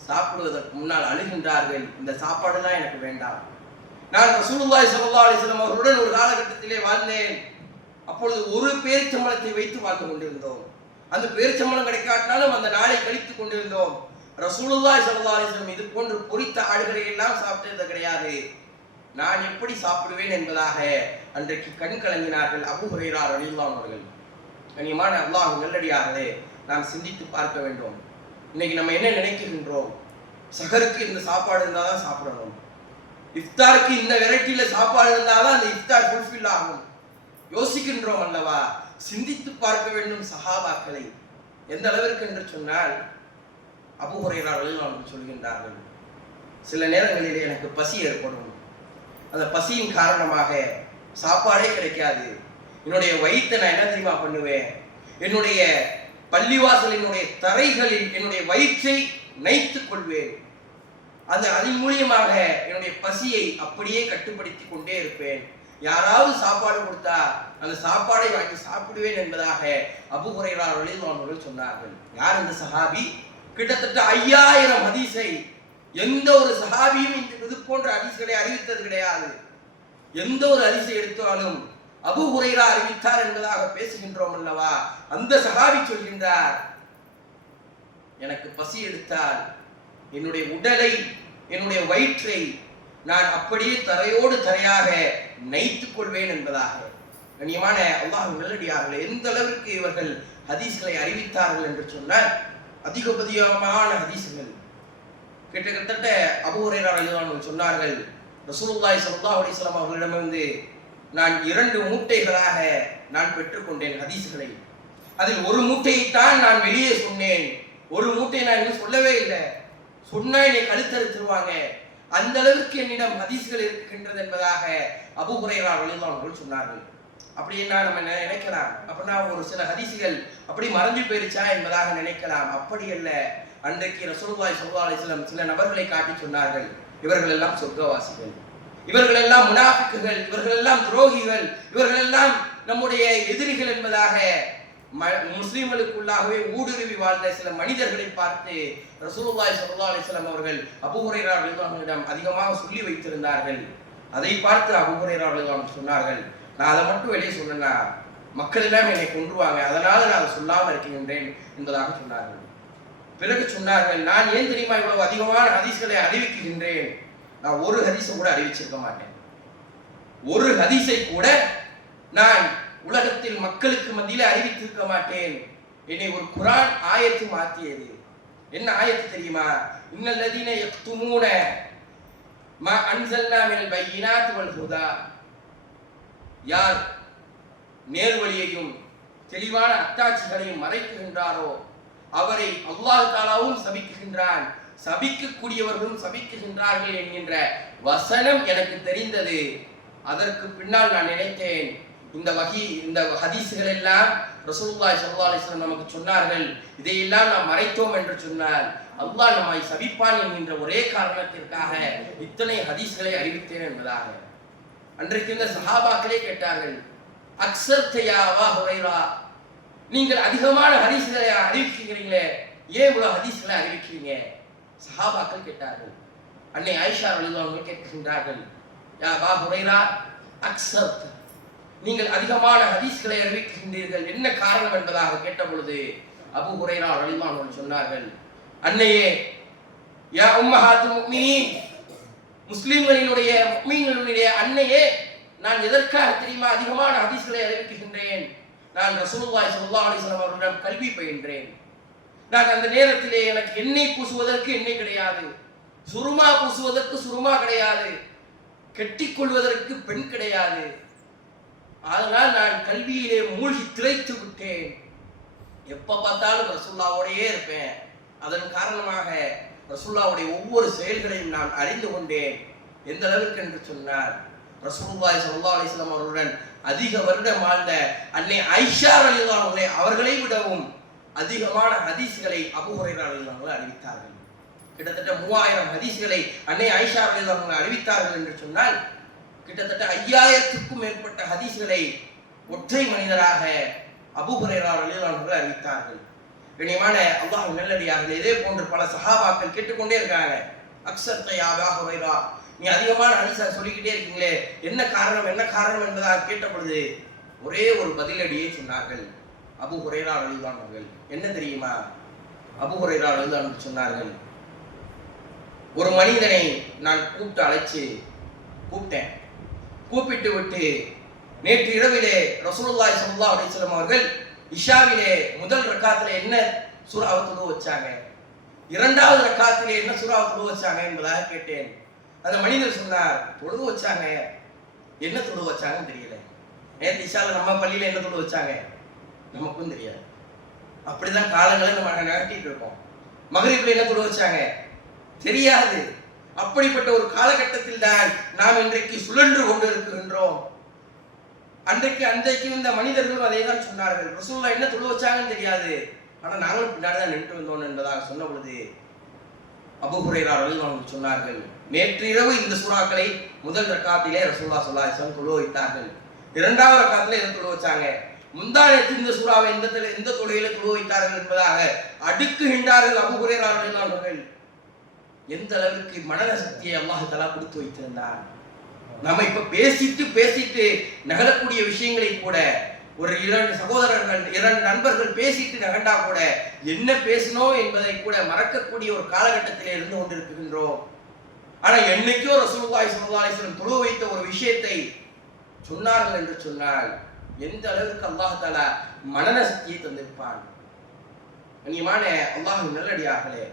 சாப்பிடுவதற்கு முன்னால் அழுகின்றார்கள், இந்த சாப்பாடுலாம் எனக்கு வேண்டாம், நான் ரசூலுல்லாஹி ஸல்லல்லாஹு அலைஹி வஸல்லம் அவர்களுடன் ஒரு காலகட்டத்திலே வாழ்ந்தேன், அப்பொழுது ஒரு பேரிச்சம்பளத்தை வைத்து வாழ்ந்து கொண்டிருந்தோம், அந்த பேரிச்சம்பளம் கிடைக்காட்டினாலும் அந்த நாளை கழித்துக் கொண்டிருந்தோம். ரசூலுல்லாஹி ஸல்லல்லாஹு அலைஹி வஸல்லம் இது போன்று பொரித்த ஆடுகளை எல்லாம் சாப்பிட்டது கிடையாது, நான் எப்படி சாப்பிடுவேன் என்பதாக அன்றைக்கு கண் கலங்கினார்கள் அபூ ஹுரைரா ரலியல்லாஹு அவர்கள். கண்ணியமான அல்லாஹ் நல்லடியார்களே, நாம் சிந்தித்து பார்க்க வேண்டும். இன்னைக்கு நம்ம என்ன நினைக்கின்றோம், சஹருக்கு இந்த சாப்பாடு இருந்தால் தான் சாப்பிடணும், இஃப்தாருக்கு இந்த வெரைட்டியில சாப்பாடு இருந்தால் தான் அந்த இஃப்தார் ஃபுல்ஃபில் ஆகும் யோசிக்கின்றோம் அல்லவா. சிந்தித்து பார்க்க வேண்டும் சஹாபாக்களை. எந்த அளவிற்கு என்று சொன்னால் அபூ ஹுரைரா ரலியல்லாஹு அன்ஹு சொல்கின்றார்கள், சில நேரங்களிலே எனக்கு பசி ஏற்படும், அந்த பசியின் காரணமாக சாப்பாடே கிடைக்காது, என்னுடைய வயிற்றை நான் என்ன தெரியுமா பண்ணுவேன், என்னுடைய பள்ளிவாசலினுடைய தரைகளில் என்னுடைய வயிற்றை நைத்துக் கொள்வேன், அதன் மூலியமாக என்னுடைய பசியை அப்படியே கட்டுப்படுத்தி கொண்டே இருப்பேன். யாராவது சாப்பாடு கொடுத்தா அந்த சாப்பாடை வாங்கி சாப்பிடுவேன் என்பதாக அபூ ஹுரைரா ரலியல்லாஹு அன்ஹு சொன்னார்கள். யார் இந்த சஹாபி? கிட்டத்தட்ட 5000 ஹதீஸை எந்த ஒரு சஹாபியும் இது போன்ற ஹதீஸ்களை அறிவித்தது கிடையாது. எந்த ஒரு ஹதீஸை எடுத்தாலும் அபூ ஹுரைரா அறிவித்தார் என்பதாக பேசுகின்றோம் அல்லவா? அந்த சஹாபி சொல்கின்றார், எனக்கு பசி எடுத்தால் என்னுடைய உடலை, என்னுடைய வயிற்றை நான் அப்படியே தரையோடு தரையாக நைத்துக் கொள்வேன் என்பதாக. கண்ணியமான அல்லாஹ்வின் நல்லடியார்களே, எந்த அளவிற்கு இவர்கள் ஹதீஸ்களை அறிவித்தார்கள் என்று சொன்னால் அதிகபதிகமான ஹதீஸ்கள். கிட்டத்தட்ட அபூ ஹுரைரா ரலியல்லாஹு அன்ஹு சொன்னார்கள், ரசூலுல்லாஹி ஸல்லல்லாஹு அலைஹி வஸல்லம் அவர்களிடமிருந்து நான் 2 மூட்டைகளாக நான் பெற்றுக்கொண்டேன் ஹதீஸ்களை. அதில் ஒரு மூட்டையைத்தான் நான் வெளியே சொன்னேன், ஒரு மூட்டையை நான் இன்னும் சொல்லவே இல்லை. சொன்னா என்னை கழுத்தறுத்துருவாங்க, அந்த அளவுக்கு என்னிடம் ஹதீஸ்கள் இருக்கின்றது என்பதாக அபூ ஹுரைரா ரலியல்லாஹு அன்ஹு சொன்னார்கள். அப்படின்னா நம்ம நினைக்கலாம், அப்படின்னா ஒரு சில ஹதீஸ்கள் அப்படி மறைஞ்சு போயிருச்சா என்பதாக நினைக்கலாம். அப்படி அல்ல. அன்றைக்கு ரசூலுல்லாஹி ஸல்லல்லாஹு அலைஹி வஸல்லம் சில நபர்களை காட்டி சொன்னார்கள், இவர்கள் எல்லாம் சொர்க்கவாசிகள், இவர்கள் எல்லாம் முனாஃபிக்குகள், இவர்கள் எல்லாம் துரோகிகள், இவர்கள் எல்லாம் நம்முடைய எதிரிகள் என்பதாக முஸ்லிம்களுக்குள்ளாகவே ஊடுருவி வாழ்ந்த சில மனிதர்களை பார்த்து ரசூலுல்லாஹி ஸல்லல்லாஹு அலைஹி வஸல்லம் அவர்கள் அபூ ஹுரைரா ரலியல்லாஹு அன்ஹுவிடம் அதிகமாக சொல்லி வைத்திருந்தார்கள். அதை பார்த்து அபூ ஹுரைரா ரலியல்லாஹு அன்ஹு சொன்னார்கள், நான் அதை மட்டும் வெளியே சொன்னா மக்கள் எல்லாம் என்னை கொன்றுவாங்க, அதனால நான் அதை சொல்லாமல் இருக்கின்றேன் என்பதாக சொன்னார்கள். பிறகு சொன்னார்கள், நான் ஏன் தெரியுமா இவ்வளவு அதிகமான ஹதீஸ்களை அறிவிக்கின்றேன்? நான் ஒரு ஹதீஸை கூட அறிவிச்சிருக்க மாட்டேன். ஒரு ஹதீஸை கூட நான் உலகத்தில் மக்களுக்கு மத்தியில அறிவித்திருக்க மாட்டேன். என்னை ஒரு குர்ஆன் ஆயத்து மாற்றியது. என்ன ஆயத்து தெரியுமா? இன்னல்லதீன யக்துமூன மா அன்ஸல்னா மினல் பையினாத்தி வல் ஹுதா. யார் நேர்வழியையும் தெளிவான அத்தாட்சிகளையும் மறைக்கின்றாரோ அவரை அல்லாஹ் தஆலாவும் சபிக்குகின்றான், சபிக்கக்கூடியவர்களும் சபிக்குகின்றார்கள் என்கின்ற வசனம் எனக்கு தெரிந்தது. அதற்கு பின்னால் நான் நினைத்தேன், இந்த ஹதீஸ்கள் எல்லாம் ரசூலுல்லாஹி ஸல்லல்லாஹு அலைஹி வஸல்லம் நமக்கு சொன்னார்கள், இதையெல்லாம் நாம் மறைத்தோம் என்று சொன்னால் அல்லாஹ் நம்மை சபிப்பான் என்கின்ற ஒரே காரணத்திற்காக இத்தனை ஹதீஸ்களை அறிவித்தேன் என்பதாக. அன்றைக்கு இந்த சஹாபாக்களே கேட்டார்கள், அக்ஸர் யா அபூ ஹுரைரா, நீங்கள் அதிகமான ஹதீஸ்களை அறிவிக்கிறீங்களே, ஏன் இவ்வளவு ஹதீஸ்களை அறிவிக்கிறீங்க? சஹாபாக்கள் கேட்டார்கள். அன்னை ஆயிஷா ரலியல்லாஹு அன்ஹா கேட்கின்றார்கள், யா அபூ ஹுரைரா அக்ஸர், நீங்கள் அதிகமான ஹதீஸ்களை அறிவிக்கின்றீர்கள், என்ன காரணம் என்பதாக கேட்ட பொழுது அபூ ஹுரைரா ரலியல்லாஹு அன்ஹு சொன்னார்கள், அன்னையே, யா உம்மஹாத்துல் முஃமினீன், முஸ்லிம்களினுடைய முஃமின்களுடைய அன்னையே, நான் எதற்காக தெரியுமா அதிகமான ஹதீஸ்களை அறிவிக்கின்றேன்? நான் ரசூலுல்லாஹி ஸல்லல்லாஹு அலைஹி வஸல்லம் அவர்களிடம் கல்வி பயின்றேன். நான் அந்த நேரத்திலே எனக்கு எண்ணெய் பூசுவதற்கு எண்ணெய் கிடையாது, சுருமா பூசுவதற்கு சுருமா கிடையாது, கெட்டிக்கொள்வதற்கு பெண் கிடையாது. அதனால் நான் கல்வியிலே மூழ்கி திளைத்து விட்டேன். எப்ப பார்த்தாலும் ரசூலுல்லாஹ்வோடையே இருப்பேன். அதன் காரணமாக ரசூலுல்லாஹ்வுடைய ஒவ்வொரு செயல்களையும் நான் அறிந்து கொண்டேன். எந்த அளவுக்கு என்று சொன்னார், ரசூலுல்லாஹி ஸல்லல்லாஹு அலைஹி வஸல்லம் அவர்களுடன் அதிக வருடம் வாழ்ந்த அன்னை ஆயிஷா ரலியல்லாஹு அன்ஹா அவர்களை விடவும் அதிகமான ஹதீஸ்களை அபூ ஹுரைரா ரலியல்லாஹு அன்ஹு அறிவித்தார்கள். கிட்டத்தட்ட 3000 ஹதீஸ்களை அன்னை ஆயிஷா ரலியல்லாஹு அன்ஹா அறிவித்தார்கள் என்று சொன்னால் கிட்டத்தட்ட 5000க்கும் மேற்பட்ட ஹதீஸ்களை ஒற்றை மனிதராக அபூ ஹுரைரா ரலியல்லாஹு அன்ஹு அறிவித்தார்கள். கண்ணியமான அல்லாஹ்வின் நல்லடியார்களே, இதே போன்று பல சஹாபாக்கள் கேட்டுக்கொண்டே இருக்காங்க, அக்ஸர் யா அபூ ஹுரைரா, நீ அதிகமான ஹதீஸை சொல்லிக்கிட்டே இருக்கீங்களே, என்ன காரணம் என்பதாக கேட்ட பொழுது ஒரே ஒரு பதிலடியை சொன்னார்கள் அபூ ஹுரைரா ரலியல்லாஹு அன்ஹு அவர்கள். என்ன தெரியுமா? அபூ ஹுரைரா ரலியல்லாஹு அன்ஹு சொன்னார்கள், ஒரு மனிதனை நான் கூப்பிட்டேன், கூப்பிட்டு விட்டு நேற்று இரவிலே ரசூலுல்லாஹி ஸல்லல்லாஹு அலைஹி வஸல்லம் அவர்கள் இஷாவிலே முதல் ரக்காத்திலே என்ன சூராவை தொழு வச்சாங்க, இரண்டாவது ரக்காத்திலே என்ன சூராவை தொழு வச்சாங்க என்பதாக கேட்டேன். அந்த மனிதர் சொன்னார், தொழு வச்சாங்க, என்ன தொழு வச்சாங்கன்னு தெரியல. நேற்று இஷால நம்ம பள்ளியில என்ன தொழு வச்சாங்க நமக்கும் தெரியாது. அப்படிதான் காலங்களை நம்ம நடத்திட்டு இருக்கோம். மகரிப்ல என்ன தொழு வச்சாங்க தெரியாது. அப்படிப்பட்ட ஒரு காலகட்டத்தில் தான் நாம் இன்றைக்கு சுழன்று கொண்டு இருக்கின்றோம். அன்றைக்கு இந்த மனிதர்களும் அதை தான் சொன்னார்கள், ரசூலுல்லாஹ் என்ன தொழு வச்சாங்கன்னு தெரியாது, ஆனா நாங்களும் பின்னாடி தான் நின்று வந்தோம் என்பதாக சொன்ன பொழுது அபூ ஹுரைரா ரலியல்லாஹு அன்ஹு சொன்னார்கள், நேற்று இரவு இந்த சூறாக்களை முதல் ரக்காத்திலே ரசூலுல்லாஹி ஸல்லல்லாஹு அலைஹி வஸல்லம் தொழுவ வைத்தார்கள். இரண்டாவது ரக்காத்திலே இதை தொழுவ வச்சாங்க. முந்தானத்து இந்த சூறாவை இந்த தொழுகையில தொழுவ வைத்தார்கள் என்பதாக அடுக்குகின்றார்கள் அபூ ஹுரைரா ரலியல்லாஹு அன்ஹு அவர்கள். எந்த அளவுக்கு மனன சக்தியை அல்லாஹ் தஆலா கொடுத்து வைத்திருந்தார். நம்ம இப்ப பேசிட்டு நகரக்கூடிய விஷயங்களை கூட ஒரு இரண்டு சகோதரர்கள், இரண்டு நண்பர்கள் பேசிட்டு நகண்டா கூட என்ன பேசணும் என்பதை கூட மறக்கக்கூடிய ஒரு காலகட்டத்திலே இருந்து கொண்டிருக்கின்றோம். ஆனா என்னைக்கோ ரசூலுல்லாஹி ஸல்லல்லாஹு அலைஹி வஸல்லம் தொழுவ வைத்த ஒரு விஷயத்தை சொன்னார்கள் என்று சொன்னால் எந்த அளவுக்கு அல்லாஹ் தஆலா மனன சக்தியை தந்திருப்பான். கண்ணியமான அல்லாஹ்வின் நல்லடியார்களே,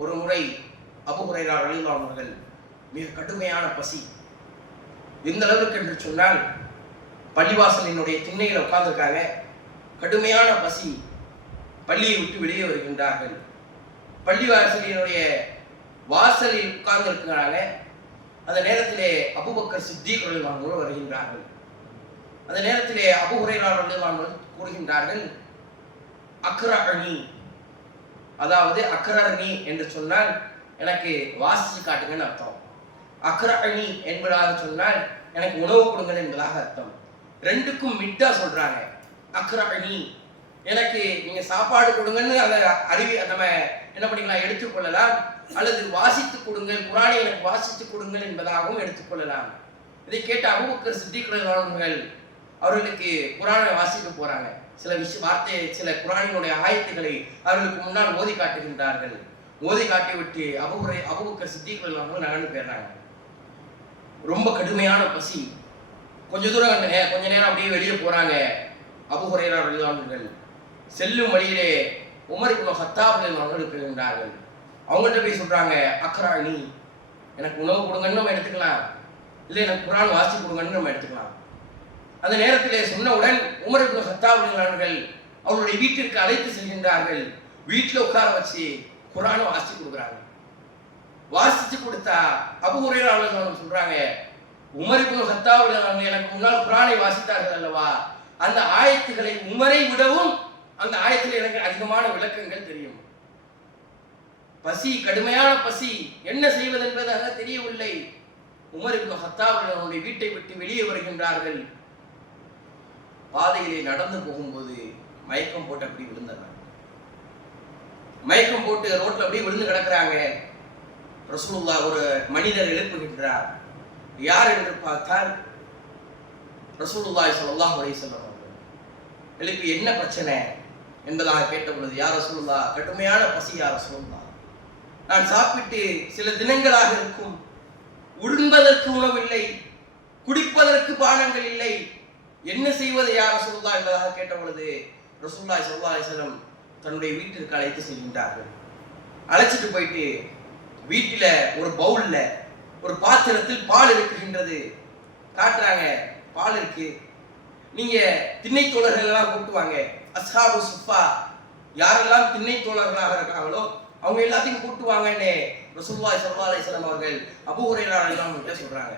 ஒரு முறை அபூ ஹுரைரா ரலியல்லாஹு அன்ஹு அவர்கள் மிக கடுமையான பசி, எந்த அளவுக்கு என்று சொன்னால் பள்ளிவாசலினுடைய திண்ணையில் உட்கார்ந்துருக்காங்க, கடுமையான பசி, பள்ளியை விட்டு வெளியே வருகின்றார்கள். பள்ளிவாசலினுடைய வாசலில் உட்கார்ந்து இருக்கிறாங்க. அந்த நேரத்திலே அபூபக்கர் சித்தீக் ரலியல்லாஹு அன்ஹு வருகின்றார்கள். அந்த நேரத்திலே அபூ ஹுரைரா ரலியல்லாஹு அன்ஹு கூறுகின்றார்கள், அக்ரஅனி, அதாவது அக்ரஅனி என்று சொன்னால் எனக்கு வாசிச்சு காட்டுங்கன்னு அர்த்தம். அக்ரஅனி என்பதாக சொன்னால் எனக்கு உணவு கொடுங்க என்பதாக அர்த்தம். ரெண்டுக்கும் மிட்டா சொல்றாங்க. அக்ரஅனி, எனக்கு நீங்க சாப்பாடு கொடுங்கன்னு அதை நம்ம என்ன பண்ணிக்கலாம், எடுத்துக்கொள்ளலாம். அல்லது வாசித்து கொடுங்கள், குர்ஆனை எனக்கு வாசித்து கொடுங்கள் என்பதாகவும் எடுத்துக்கொள்ளலாம். இதை கேட்ட அபூபக்கர் சித்திக் ரலியல்லாஹு அன்ஹு அவர்களுக்கு குர்ஆனை வாசிக்க போறாங்க. சில குர்ஆனினுடைய ஆயத்துக்களை அவர்களுக்கு முன்னால் ஓதி காட்டுகின்றார்கள். ஓதி காட்டி விட்டு அபூபக்கர் சித்திக் ரலியல்லாஹு அன்ஹு நகர்ந்து போயிடுறாங்க. ரொம்ப கடுமையான பசி. கொஞ்ச நேரம் அப்படியே வெளியே போறாங்க. அபூ ஹுரைரா ரலியல்லாஹு அன்ஹு செல்லும் வழியிலே உமர் இப்னு கத்தாப் ரலியல்லாஹு அன்ஹு இருக்கிறார்கள். அவங்கள்ட்ட போய் சொல்றாங்க, அக்ரஅனி, எனக்கு உணவு கொடுங்கன்னு நம்ம எடுத்துக்கலாம், இல்லை எனக்கு குர்ஆன் வாசி கொடுங்கன்னு நம்ம எடுத்துக்கலாம். அந்த நேரத்திலே சொன்னவுடன் உமர் இப்னு கத்தாப் ரலியல்லாஹு அன்ஹு அவருடைய வீட்டிற்கு அழைத்து செல்கின்றார்கள். வீட்டில் உட்கார வச்சு குர்ஆனை வாசி கொடுக்குறாங்க. வாசிச்சு கொடுத்தா அபூ ஹுரைரா ரலியல்லாஹு அன்ஹு சொல்றாங்க, உமர் இப்னு கத்தாப் ரலியல்லாஹு அன்ஹு எனக்கு முன்னால் குர்ஆனை வாசித்தார்கள் அல்லவா, அந்த ஆயத்துக்களை உமரை விடவும் அந்த ஆயத்தில் எனக்கு அதிகமான விளக்கங்கள் தெரியும். பசி, கடுமையான பசி, என்ன செய்வது என்பதாக தெரியவில்லை. உமர் இப்னு கத்தாப் அவருடைய வீட்டை விட்டு வெளியே வருகின்றார்கள். பாதையிலே நடந்து போகும்போது மயக்கம் போட்டு அப்படி விழுந்தாங்க. மயக்கம் போட்டு ரோட்ல அப்படியே விழுந்து கிடக்குறாங்க. ரசூலுல்லாஹ் ஒரு மனிதர் எழுப்புகின்றார். யார் என்று பார்த்தால் ரசூலுல்லாஹி ஸல்லல்லாஹு அலைஹி வஸல்லம் எழுப்பி என்ன பிரச்சனை என்பதாக கேட்ட பொழுது, யார் ரசூலுல்லாஹ், கடுமையான பசி யார் ரசூலுல்லாஹ், நான் சாப்பிட்டு சில தினங்களாக இருக்கும், உண்பதற்கு உணவில்லை, குடிப்பதற்கு பானங்கள் இல்லை, என்ன செய்வது யார் ரசூலுல்லாஹ் என்பதாக கேட்ட பொழுது ரசூலுல்லாஹி ஸல்லல்லாஹு அலைஹி வஸல்லம் தன்னுடைய வீட்டிற்கு அழைத்து செல்கின்றார்கள். அழைச்சிட்டு போயிட்டு வீட்டில ஒரு பவுல்ல ஒரு பாத்திரத்தில் பால் இருக்குகின்றது காட்டுறாங்க. பால் இருக்கு, நீங்க திண்ணை தோழர்கள் எல்லாம் கூட்டுவாங்க, அஸ்ஹாபு சுஃபா, யாரெல்லாம் திண்ணை தோழர்களாக இருக்காங்களோ அவங்க எல்லாத்தையும் கூட்டுவாங்கன்னு ரசூலுல்லாஹி ஸல்லல்லாஹு அலைஹி வஸல்லம் அவர்கள் அபூ ஹுரைரா ரலியல்லாஹு அன்ஹு சொல்றாங்க.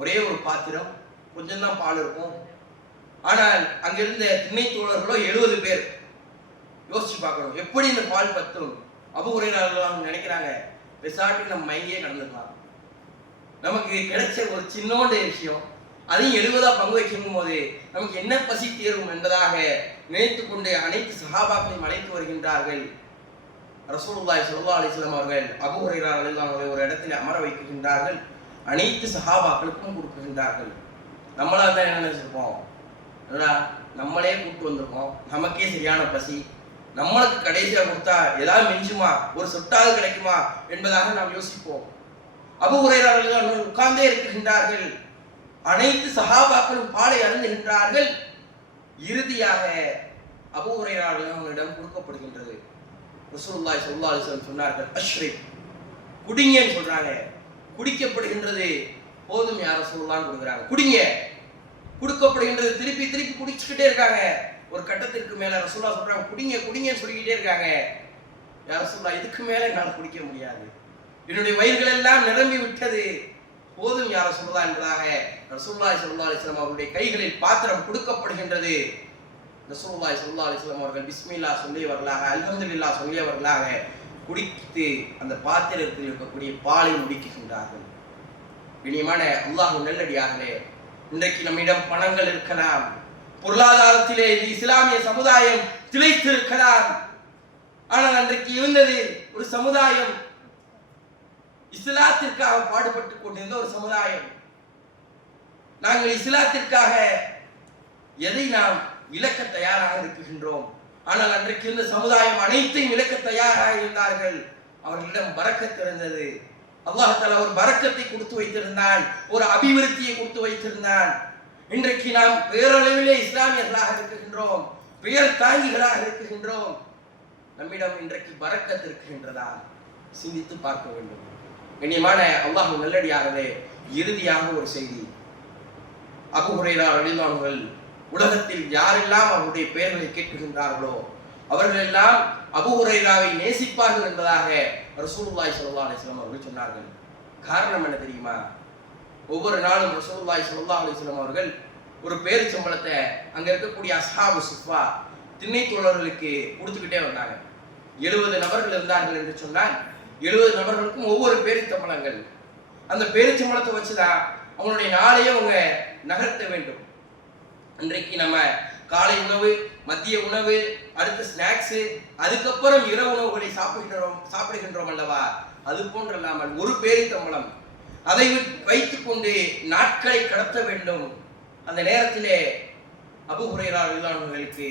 ஒரே ஒரு பாத்திரம், கொஞ்சம் தான் பால் இருக்கும். ஆனால் அங்கிருந்த திண்ணை தோழர்களோ 70 பேர். யோசிச்சு பார்க்கணும், எப்படி இந்த பால் பத்தும்? அபூ ஹுரைரா ரலியல்லாஹு அன்ஹு நினைக்கிறாங்க, பெசாட்டுக்கு நம்ம மைங்கே கடந்துக்கலாம், நமக்கு கிடைச்ச ஒரு சின்னோண்டு விஷயம், அதையும் 70 பங்கு வைக்கும் போது நமக்கு என்ன பசி தீரும் என்பதாக நினைத்து கொண்டு அனைத்து சஹாபாக்களையும் அழைத்து வருகின்றார்கள். ரசூலுல்லாஹி ஸல்லல்லாஹு அலைஹி வஸல்லம் அவர்கள் அபூ ஹுரைரா ரலியல்லாஹு அன்ஹு ஒரு இடத்தில் அமர வைக்கின்றார்கள். அனைத்து சஹாபாக்களுக்கும் கொடுக்கின்றார்கள். நம்மளா தான் என்ன நினைச்சிருப்போம், நம்மளே கூப்பிட்டு வந்திருக்கோம், நமக்கே சரியான பசி, நம்மளுக்கு கடைசியா கொடுத்தா ஏதாவது மிஞ்சுமா, ஒரு சொட்டாவது கிடைக்குமா என்பதாக நாம் யோசிப்போம். அபூ ஹுரைரா ரலியல்லாஹு அன்ஹு உட்கார்ந்தே இருக்கின்றார்கள். அனைத்து சஹாபாக்களும் பாலை அருந்துகின்றார்கள். இறுதியாக அபூ ஹுரைரா ரலியல்லாஹு அன்ஹுவிடம் கொடுக்கப்படுகின்றது. ரசூலுல்லாஹி ஸல்லல்லாஹு அலைஹி வஸல்லம் சொன்னார்கள், அஷ்ரிப், குடிங்கன்னு சொல்றாங்க. குடிக்கப்படுகின்றது. போதும் யா ரசூலுல்லாஹ் கொடுக்குறாங்க, குடிங்க. கொடுக்கப்படுகின்றது. திருப்பி திருப்பி குடிச்சுக்கிட்டே இருக்காங்க. ஒரு கட்டத்திற்கு மேல ரசூலுல்லாஹ் சொல்றாங்க, குடிங்க குடிங்கன்னு சொல்லிக்கிட்டே இருக்காங்க. யா ரசூலுல்லாஹ், இதுக்கு மேல என்னால் குடிக்க முடியாது, என்னுடைய வயிறுகள் எல்லாம் நிரம்பி விட்டது, போதும் யா ரசூலுல்லாஹ் என்பதாக ரசூலுல்லாஹி ஸல்லல்லாஹு அலைஹி வஸல்லம் அவருடைய கைகளில் பாத்திரம் கொடுக்கப்படுகின்றது. ரசூலுல்லாஹி ஸல்லல்லாஹு அலைஹி வஸல்லம் அவர்கள் பிஸ்மில்லாஹ் சொல்லியவர்களாக, அல்ஹம்துலில்லாஹ் சொல்லியவர்களாக குடித்து அந்த பாத்திரத்தில் இருக்கக்கூடிய பாலை முடிக்குகின்றார்கள். இனிமான அல்லாஹ் நல்லடியார்களே, இன்றைக்கு நம்மிடம் பணங்கள் இருக்கலாம், பொருளாதாரத்திலே இஸ்லாமிய சமுதாயம் திளைத்திருக்கலாம். ஆனால் அன்றைக்கு இருந்தது ஒரு சமுதாயம், இஸ்லாத்திற்காக பாடுபட்டுக் கொண்டிருந்த ஒரு சமுதாயம். நாங்கள் இஸ்லாத்திற்காக எதை நாம் இழக்க தயாராக இருக்கின்றோம். ஆனால் அன்றைக்கு இருந்த சமுதாயம் அனைத்தையும் இழக்க தயாராக இருந்தார்கள். அவர்களிடம் பரக்கத் இருந்தது. அல்லாஹ் தஆலா ஒரு பரக்கத்தை கொடுத்து வைத்திருந்தான், ஒரு அபிவிருத்தியை கொடுத்து வைத்திருந்தான். இன்றைக்கு நாம் பேரளவிலே இஸ்லாமியர்களாக இருக்கின்றோம், பெயர் தாங்கிகளாக இருக்கின்றோம். நம்மிடம் இன்றைக்கு பரக்கத் இருக்கின்றதா? சிந்தித்து பார்க்க வேண்டும். கண்ணியமான அல்லாஹ் நல்லடியார்களே, இறுதியாக ஒரு செய்தி. அபூ ஹுரைரா ரலியல்லாஹு அன்ஹு உலகத்தில் யாரெல்லாம் அவருடைய பெயர்களை கேட்கின்றார்களோ அவர்கள் எல்லாம் அபூ ஹுரைராவை நேசிப்பார்கள் என்பதாக ரசூலுல்லாஹி ஸல்லல்லாஹு அலைஹி வஸல்லம் அவர்கள் சொன்னார்கள். காரணம் என்ன தெரியுமா? ஒவ்வொரு நாளும் ரசூலுல்லாஹி ஸல்லல்லாஹு அலைஹி வஸல்லம் அவர்கள் ஒரு பேரிச்சம்பழத்தை அங்க இருக்கக்கூடிய அஸ்ஹாபு சுஃபா திண்ணை தோழர்களுக்கு கொடுத்துக்கிட்டே வந்தாங்க. 70 நபர்கள் இருந்தார்கள் என்று சொன்னால் 70 நபர்களுக்கும் ஒவ்வொரு பேரிச்சம்பழங்கள். அந்த பேரிச்சம்பழத்தை வச்சுதான் அவங்களுடைய நாளையே அவங்க நகர்த்த வேண்டும். இன்றைக்கு நம்ம காலை உணவு, மதிய உணவு, அடுத்த ஸ்நாக்ஸ், அதுக்கப்புறம் இரவு உணவுகளை சாப்பிடுகின்றோம் அல்லவா? அது போன்று இல்லாமல் ஒரு பேரிச்சம்பழம் அதை வைத்துக் கொண்டு நாட்களை கடத்த வேண்டும். அந்த நேரத்திலே அபூ ஹுரைரா ரலியல்லாஹு அன்ஹுவுக்கு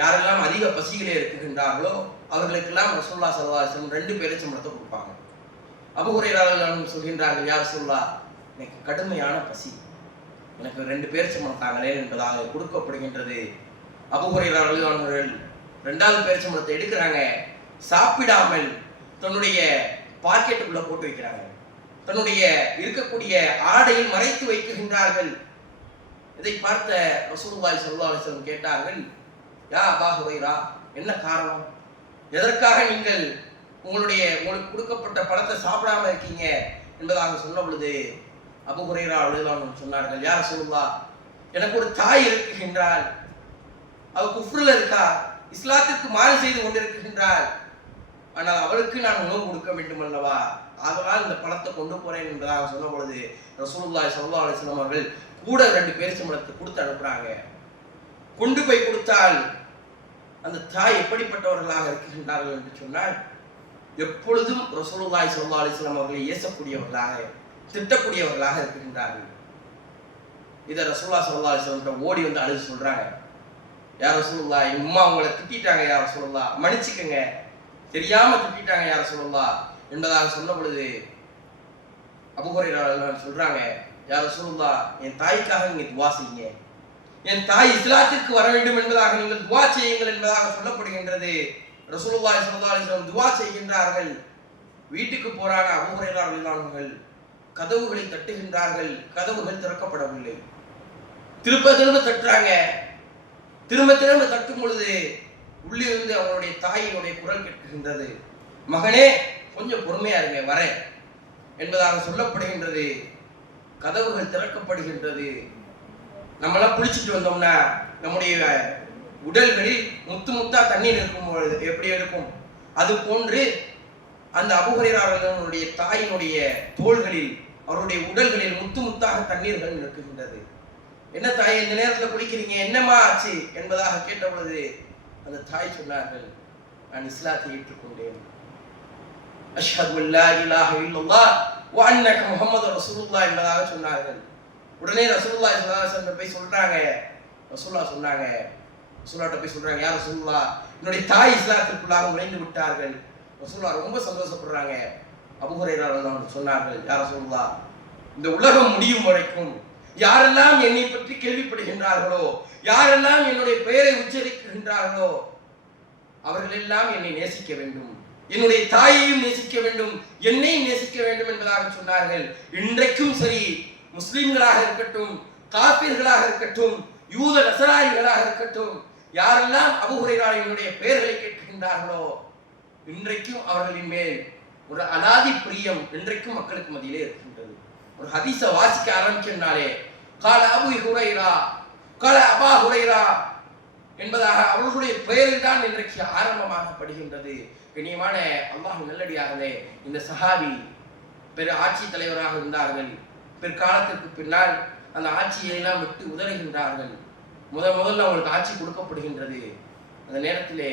யாரெல்லாம் அதிக பசியிலே இருக்குகின்றார்களோ அவர்களுக்கெல்லாம் ரசூலுல்லாஹி ஸல்லல்லாஹு அலைஹி வஸல்லம் 2 பேரிச்சம்பழத்தை கொடுப்பாங்க. அபூ ஹுரைரா ரலியல்லாஹு அன்ஹு சொல்கின்றார்கள், யா ரசூலுல்லாஹ், எனக்கு கடுமையான பசி, எனக்கு 2 பேரிச்சம்பழம் தாங்களே என்பதாக கொடுக்கப்படுகின்றது. அபூ ஹுரைரா ரலியல்லாஹு அன்ஹு 2வது பேரிச்சம்பழத்தை எடுக்கிறாங்க, சாப்பிடாமல் தன்னுடைய பாக்கெட்டுக்குள்ள போட்டு வைக்கிறாங்க, தன்னுடைய இருக்கக்கூடிய ஆடையில் மறைத்து வைக்கின்றார்கள். இதை பார்த்த ரசூலுல்லாஹி ஸல்லல்லாஹு அலைஹி வஸல்லம் கேட்டார்கள், யா அபூ ஹுரைரா, என்ன காரணம்? எதற்காக நீங்கள் உங்களுக்கு கொடுக்கப்பட்ட பழத்தை சாப்பிடாம இருக்கீங்க என்பதாக சொன்ன பொழுது அபூ ஹுரைரா ரலியல்லாஹு அன்ஹு சொன்னார்கள், யா ரசூலுல்லாஹ், எனக்கு ஒரு தாய் இருக்கின்றாள், அவ குஃப்ருல இருக்கா, இஸ்லாத்திற்கு மாறு செய்து கொண்டிருக்கின்றாள். ஆனால் அவளுக்கு நான் உணவு கொடுக்க வேண்டும் அல்லவா, அதனால் இந்த பழத்தை கொண்டு போறேன் என்பதாக சொன்ன பொழுது ரசூலுல்லாஹி ஸல்லல்லாஹு அலைஹி வஸல்லம் அவர்கள் கூட 2 பேரிச்சம்பழத்தை கொடுத்து அனுப்புறாங்க. கொண்டு போய் கொடுத்தால் அந்த தாய் எப்படிப்பட்டவர்களாக இருக்கின்றார்கள் என்று சொன்னால், எப்பொழுதும் ரசூலுல்லாஹி ஸல்லல்லாஹு அலைஹி வஸல்லம் அவர்களை ஏசக்கூடியவர்களாக, திட்டக்கூடியவர்களாக இருக்கின்றார்கள். இதை ரசூலுல்லாஹி ஸல்லல்லாஹு அலைஹி வஸல்லம் ஓடி வந்து அழுது சொல்றாங்க, யா ரசூலுல்லாஹ், என் அம்மா உங்களை திட்டாங்க, யா ரசூலுல்லாஹ், மன்னிச்சுக்கங்க, தெரியாம திட்டாங்க யா ரசூலுல்லாஹ் என்பதாக சொன்ன பொழுது அபூ ஹுரைரா சொல்றாங்க, யா ரசூலுல்லாஹ், என் தாய்க்காக நீங்க துஆ செய்யுங்க, என் தாய் இஸ்லாத்திற்கு வர வேண்டும் என்பதாக நீங்கள் துஆ செய்யுங்கள் என்பதாக சொல்லப்படுகின்றது. ரசூலுல்லாஹி ஸல்லல்லாஹு அலைஹி வஸல்லம் துஆ செய்கின்றார்கள். வீட்டுக்கு போறாங்க அபூ ஹுரைரா ரலியல்லாஹு அன்ஹு, கதவுகளை தட்டுகின்றார்கள், கதவுகள் திறக்கப்படவில்லை. திரும்ப திரும்ப தட்டுறாங்க, திரும்ப திரும்ப தட்டும் பொழுது உள்ளிருந்து அவனுடைய தாயினுடைய குரல் கேட்கின்றது, மகனே கொஞ்சம் பொறுமையா இருங்க, வரேன் என்பதாக சொல்லப்படுகின்றது. கதவுகள் திறக்கப்படுகின்றது. நம்மளாம் குளிச்சுட்டு வந்தோம்னா நம்முடைய உடல்களில் முத்து முத்தா தண்ணீர் இருக்கும் பொழுது எப்படி இருக்கும், அது போன்று அந்த அபூ ஹுரைரா அவர்களுடைய தாயினுடைய தோள்களில், அவருடைய உடல்களில் முத்து முத்தாக தண்ணீர்கள் இருக்குகின்றது. என்ன தாய், இந்த நேரத்தில் குளிக்கிறீங்க, என்னமா ஆச்சு என்பதாக கேட்ட பொழுது அந்த தாய் சொன்னார்கள், நான் இஸ்லாத்தை ஏற்றுக்கொண்டேன், அஷ்ஹது அல்லா இலாஹ இல்லல்லாஹ் வ அன்னக முஹம்மது ரசூலுல்லாஹ் என்பதாக சொன்னார்கள். உடனே ரசூலுல்லாஹி ஸல்லல்லாஹு அலைஹி வஸல்லம் போய் சொல்றாங்க, ரசூலுல்லாஹ் சொன்னாங்க, ரசூலுல்லாஹ்ட்ட போய் சொல்றாங்க, யா ரசூலுல்லாஹ், என்னுடைய தாய் இஸ்லாத்திற்குள்ளாக நுழைந்து விட்டார்கள். ரசூலுல்லாஹ் ரொம்ப சந்தோஷப்படுறாங்க. அபூ ஹுரைரா ரலியல்லாஹு அன்ஹு சொன்னார்கள், யா ரசூலுல்லாஹ், இந்த உலகம் முடியும் வரைக்கும் யாரெல்லாம் என்னை பற்றி கேள்விப்படுகின்றார்களோ, யாரெல்லாம் என்னுடைய பெயரை உச்சரிக்கின்றார்களோ அவர்கள் எல்லாம் என்னை நேசிக்க வேண்டும், என்னுடைய தாயையும் நேசிக்க வேண்டும், என்னையும் நேசிக்க வேண்டும் என்பதாக சொன்னார்கள். இன்றைக்கும் சரி, முஸ்லிம்களாக இருக்கட்டும், காஃபிர்களாக இருக்கட்டும், யூத நசராணிகளாக இருக்கட்டும், யாரெல்லாம் அபூ ஹுரைராவினுடைய பெயர்களை கேட்கின்றார்களோ இன்றைக்கும் அவர்களின் மேல் ஒரு அலாதி பிரியம் இன்றைக்கும் மக்களுக்கு மத்தியிலே இருக்கின்றது. ஒரு ஹதீஸை வாசிக்க ஆரம்பிச்சனாலே, கால அபூ ஹுரைரா கால அபா ஹுரைரா, என்பதாக அவர்களுடைய பெயரில் தான் இன்றைக்கு ஆரம்பமாகப்படுகின்றது. கண்ணியமான அல்லாஹ் நல்லடியார்களே, இந்த சஹாபி பெரு ஆட்சி தலைவராக இருந்தார்கள். பிற்காலத்திற்கு பின்னால் அந்த ஆட்சியை எல்லாம் விட்டு உதறுகின்றார்கள். முதல்ல அவங்களுக்கு ஆட்சி கொடுக்கப்படுகின்றது. அந்த நேரத்திலே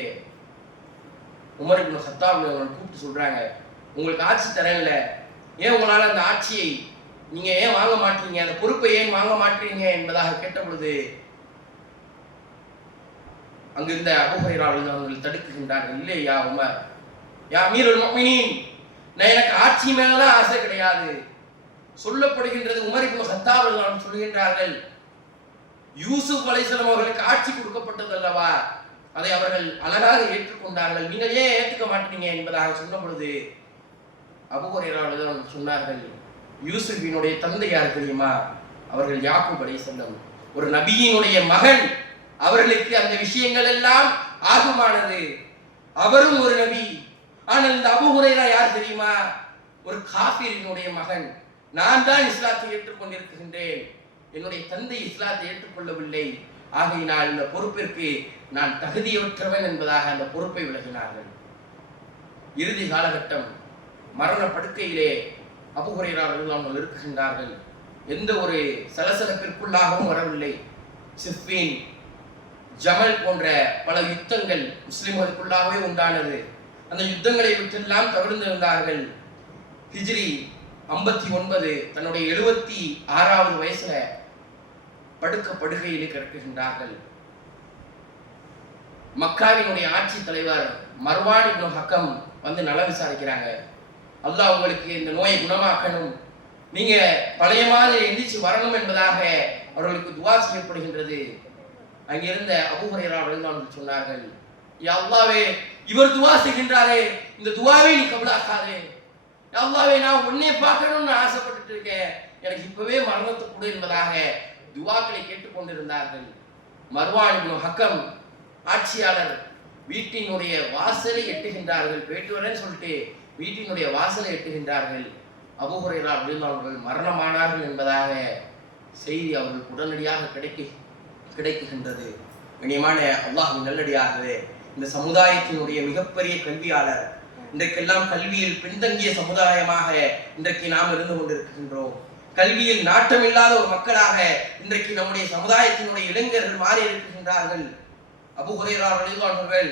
உமர் இப்னு கத்தாப் அவங்களை கூப்பிட்டு சொல்றாங்க, உங்களுக்கு ஆட்சி தரல, ஏன் உங்களால் அந்த ஆட்சியை நீங்க ஏன் வாங்க மாட்டீங்க, அந்த பொறுப்பை ஏன் வாங்க மாட்டீங்க என்பதாக கேட்ட பொழுது அங்கிருந்த அபூ ஹுரைரா அவர்கள் தடுக்குகின்றார்கள். இல்லையா உமர், யா அமீருல் முஃமினீன், நான் எனக்கு ஆட்சி மேலதான் ஆசை கிடையாது. சொல்லப்படுகின்றது உமர் இப்னு கத்தாப் அவர்கள் சொல்கின்றார்கள், யூசுப் அலைஹிஸ்ஸலாம் அவர்களுக்கு ஆட்சி கொடுக்கப்பட்டது அல்லவா, அதை அவர்கள் அழகாக ஏற்றுக்கொண்டார்கள், நீங்கள் ஏன் ஏற்றுக்க மாட்டீங்க என்பதாக சொன்ன பொழுது அபூ ஹுரைரா அவர்கள் சொன்னார்கள், யூசுஃபினுடைய தந்தை யார் தெரியுமா, அவர்கள் யாக்கூப் அலைஹிஸ்ஸலாம், ஒரு நபியினுடைய மகன், அவர்களுக்கு அந்த விஷயங்கள் எல்லாம் ஆகுமானது. அவரும் ஒரு நபி. ஆனால் இந்த அபூ ஹுரைரா யார் தெரியுமா, ஒரு காஃபிரினுடைய மகன். நான் தான் இஸ்லாத்தை ஏற்றுக்கொண்டிருக்கின்றேன், என்னுடைய தந்தை இஸ்லாத்தை ஏற்றுக்கொள்ளவில்லை, ஆகையினால் இந்த பொறுப்பிற்கு நான் தகுதியற்றவன் என்பதாக அந்த பொறுப்பை விலகினார்கள். இறுதி காலகட்டம், மரண படுக்கையிலே அபூ ஹுரைரா அவர்கள் இருக்கின்றார்கள். எந்த ஒரு சலசலப்பிற்குள்ளாகவும் வரவில்லை. சிஃபீன், ஜமல் போன்ற பல யுத்தங்கள் முஸ்லிம்களுக்குள்ளாகவே உண்டானது. அந்த யுத்தங்களை விட்டெல்லாம் தவிர்த்திருந்தார்கள். ஹிஜ்ரி 59 தன்னுடைய 76வது வயசுல படுக்கையிலே கிடக்குகின்றார்கள். மக்காவினுடைய ஆட்சி தலைவர் மர்வான் இப்னு ஹக்கம் வந்து நலம் விசாரிக்கிறாங்க. அல்லாஹ் உங்களுக்கு இந்த நோயை குணமாக்கணும், நீங்க பழைய மாதிரி எந்திரிச்சு வரணும் என்பதாக அவர்களுக்கு துவா செய்யப்படுகின்றது. அங்கிருந்த அபூ ஹுரைரா அவர்கள் சொன்னார்கள், யா அல்லாஹ்வே, இவர் துவா செய்கின்றாரே, இந்த துவாவை நீ கபூலாக்காதே. யா அல்லாஹ்வே, நான் உன்னை பார்க்கணும்னு ஆசைப்பட்டுட்டு இருக்கேன், எனக்கு இப்பவே மரணத்தை கொடு என்பதாக துவாக்களை கேட்டுக்கொண்டிருந்தார்கள். மர்வான் இப்னு ஹக்கம் ஆட்சியாளர் வீட்டினுடைய வாசலை எட்டுகின்றார்கள். போயிட்டு வரேன்னு சொல்லிட்டு வீட்டினுடைய வாசலை எட்டுகின்றார்கள். அபூ ஹுரைரா அவர்கள் மரணமானார்கள் என்பதாக செய்தி அவர்களுக்கு உடனடியாக கிடைக்குகின்றது. கண்ணியமான அல்லாஹ்வின் நல்லடியார்களே, இந்த சமுதாயத்தினுடைய மிகப்பெரிய கல்வியாளர், இன்றைக்கெல்லாம் கல்வியில் பின்தங்கிய சமுதாயமாக இன்றைக்கு நாம் இருந்து கொண்டிருக்கின்றோம். கல்வியில் நாட்டமில்லாத ஒரு மக்களாக இன்றைக்கு நம்முடைய சமுதாயத்தினுடைய இளைஞர்கள் மாறி இருக்கின்றார்கள். அபூ ஹுரைரா அவர்கள்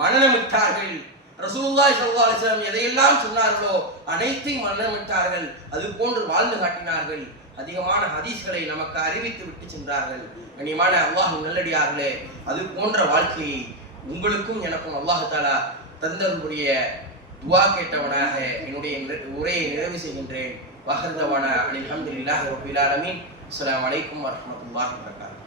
மனநமிட்டார்கள். ரசூலுல்லாஹி ஸல்லல்லாஹு அலைஹி வஸல்லம் எதையெல்லாம் சொன்னார்களோ அனைத்தையும் மனநமிட்டார்கள். அது போன்று வாழ்ந்து காட்டினார்கள். அதிகமான ஹதீஸ்களை நமக்கு அறிவித்து விட்டு சென்றார்கள். கண்ணியமான அல்லாஹ்வின் நல்லடியார்களே, அது போன்ற வாழ்க்கையை உங்களுக்கும் எனக்கும் அல்லாஹ் தஆலா தந்தருடைய துஆ கேட்டவனாக என்னுடைய உரையை நிறைவு செய்கின்றேன். வஹர்தவானா அல்ஹம்துலில்லாஹி ரப்பில் ஆலமீன். அஸ்ஸலாமு அலைக்கும் வரஹ்மத்துல்லாஹி வபரகாத்துஹு.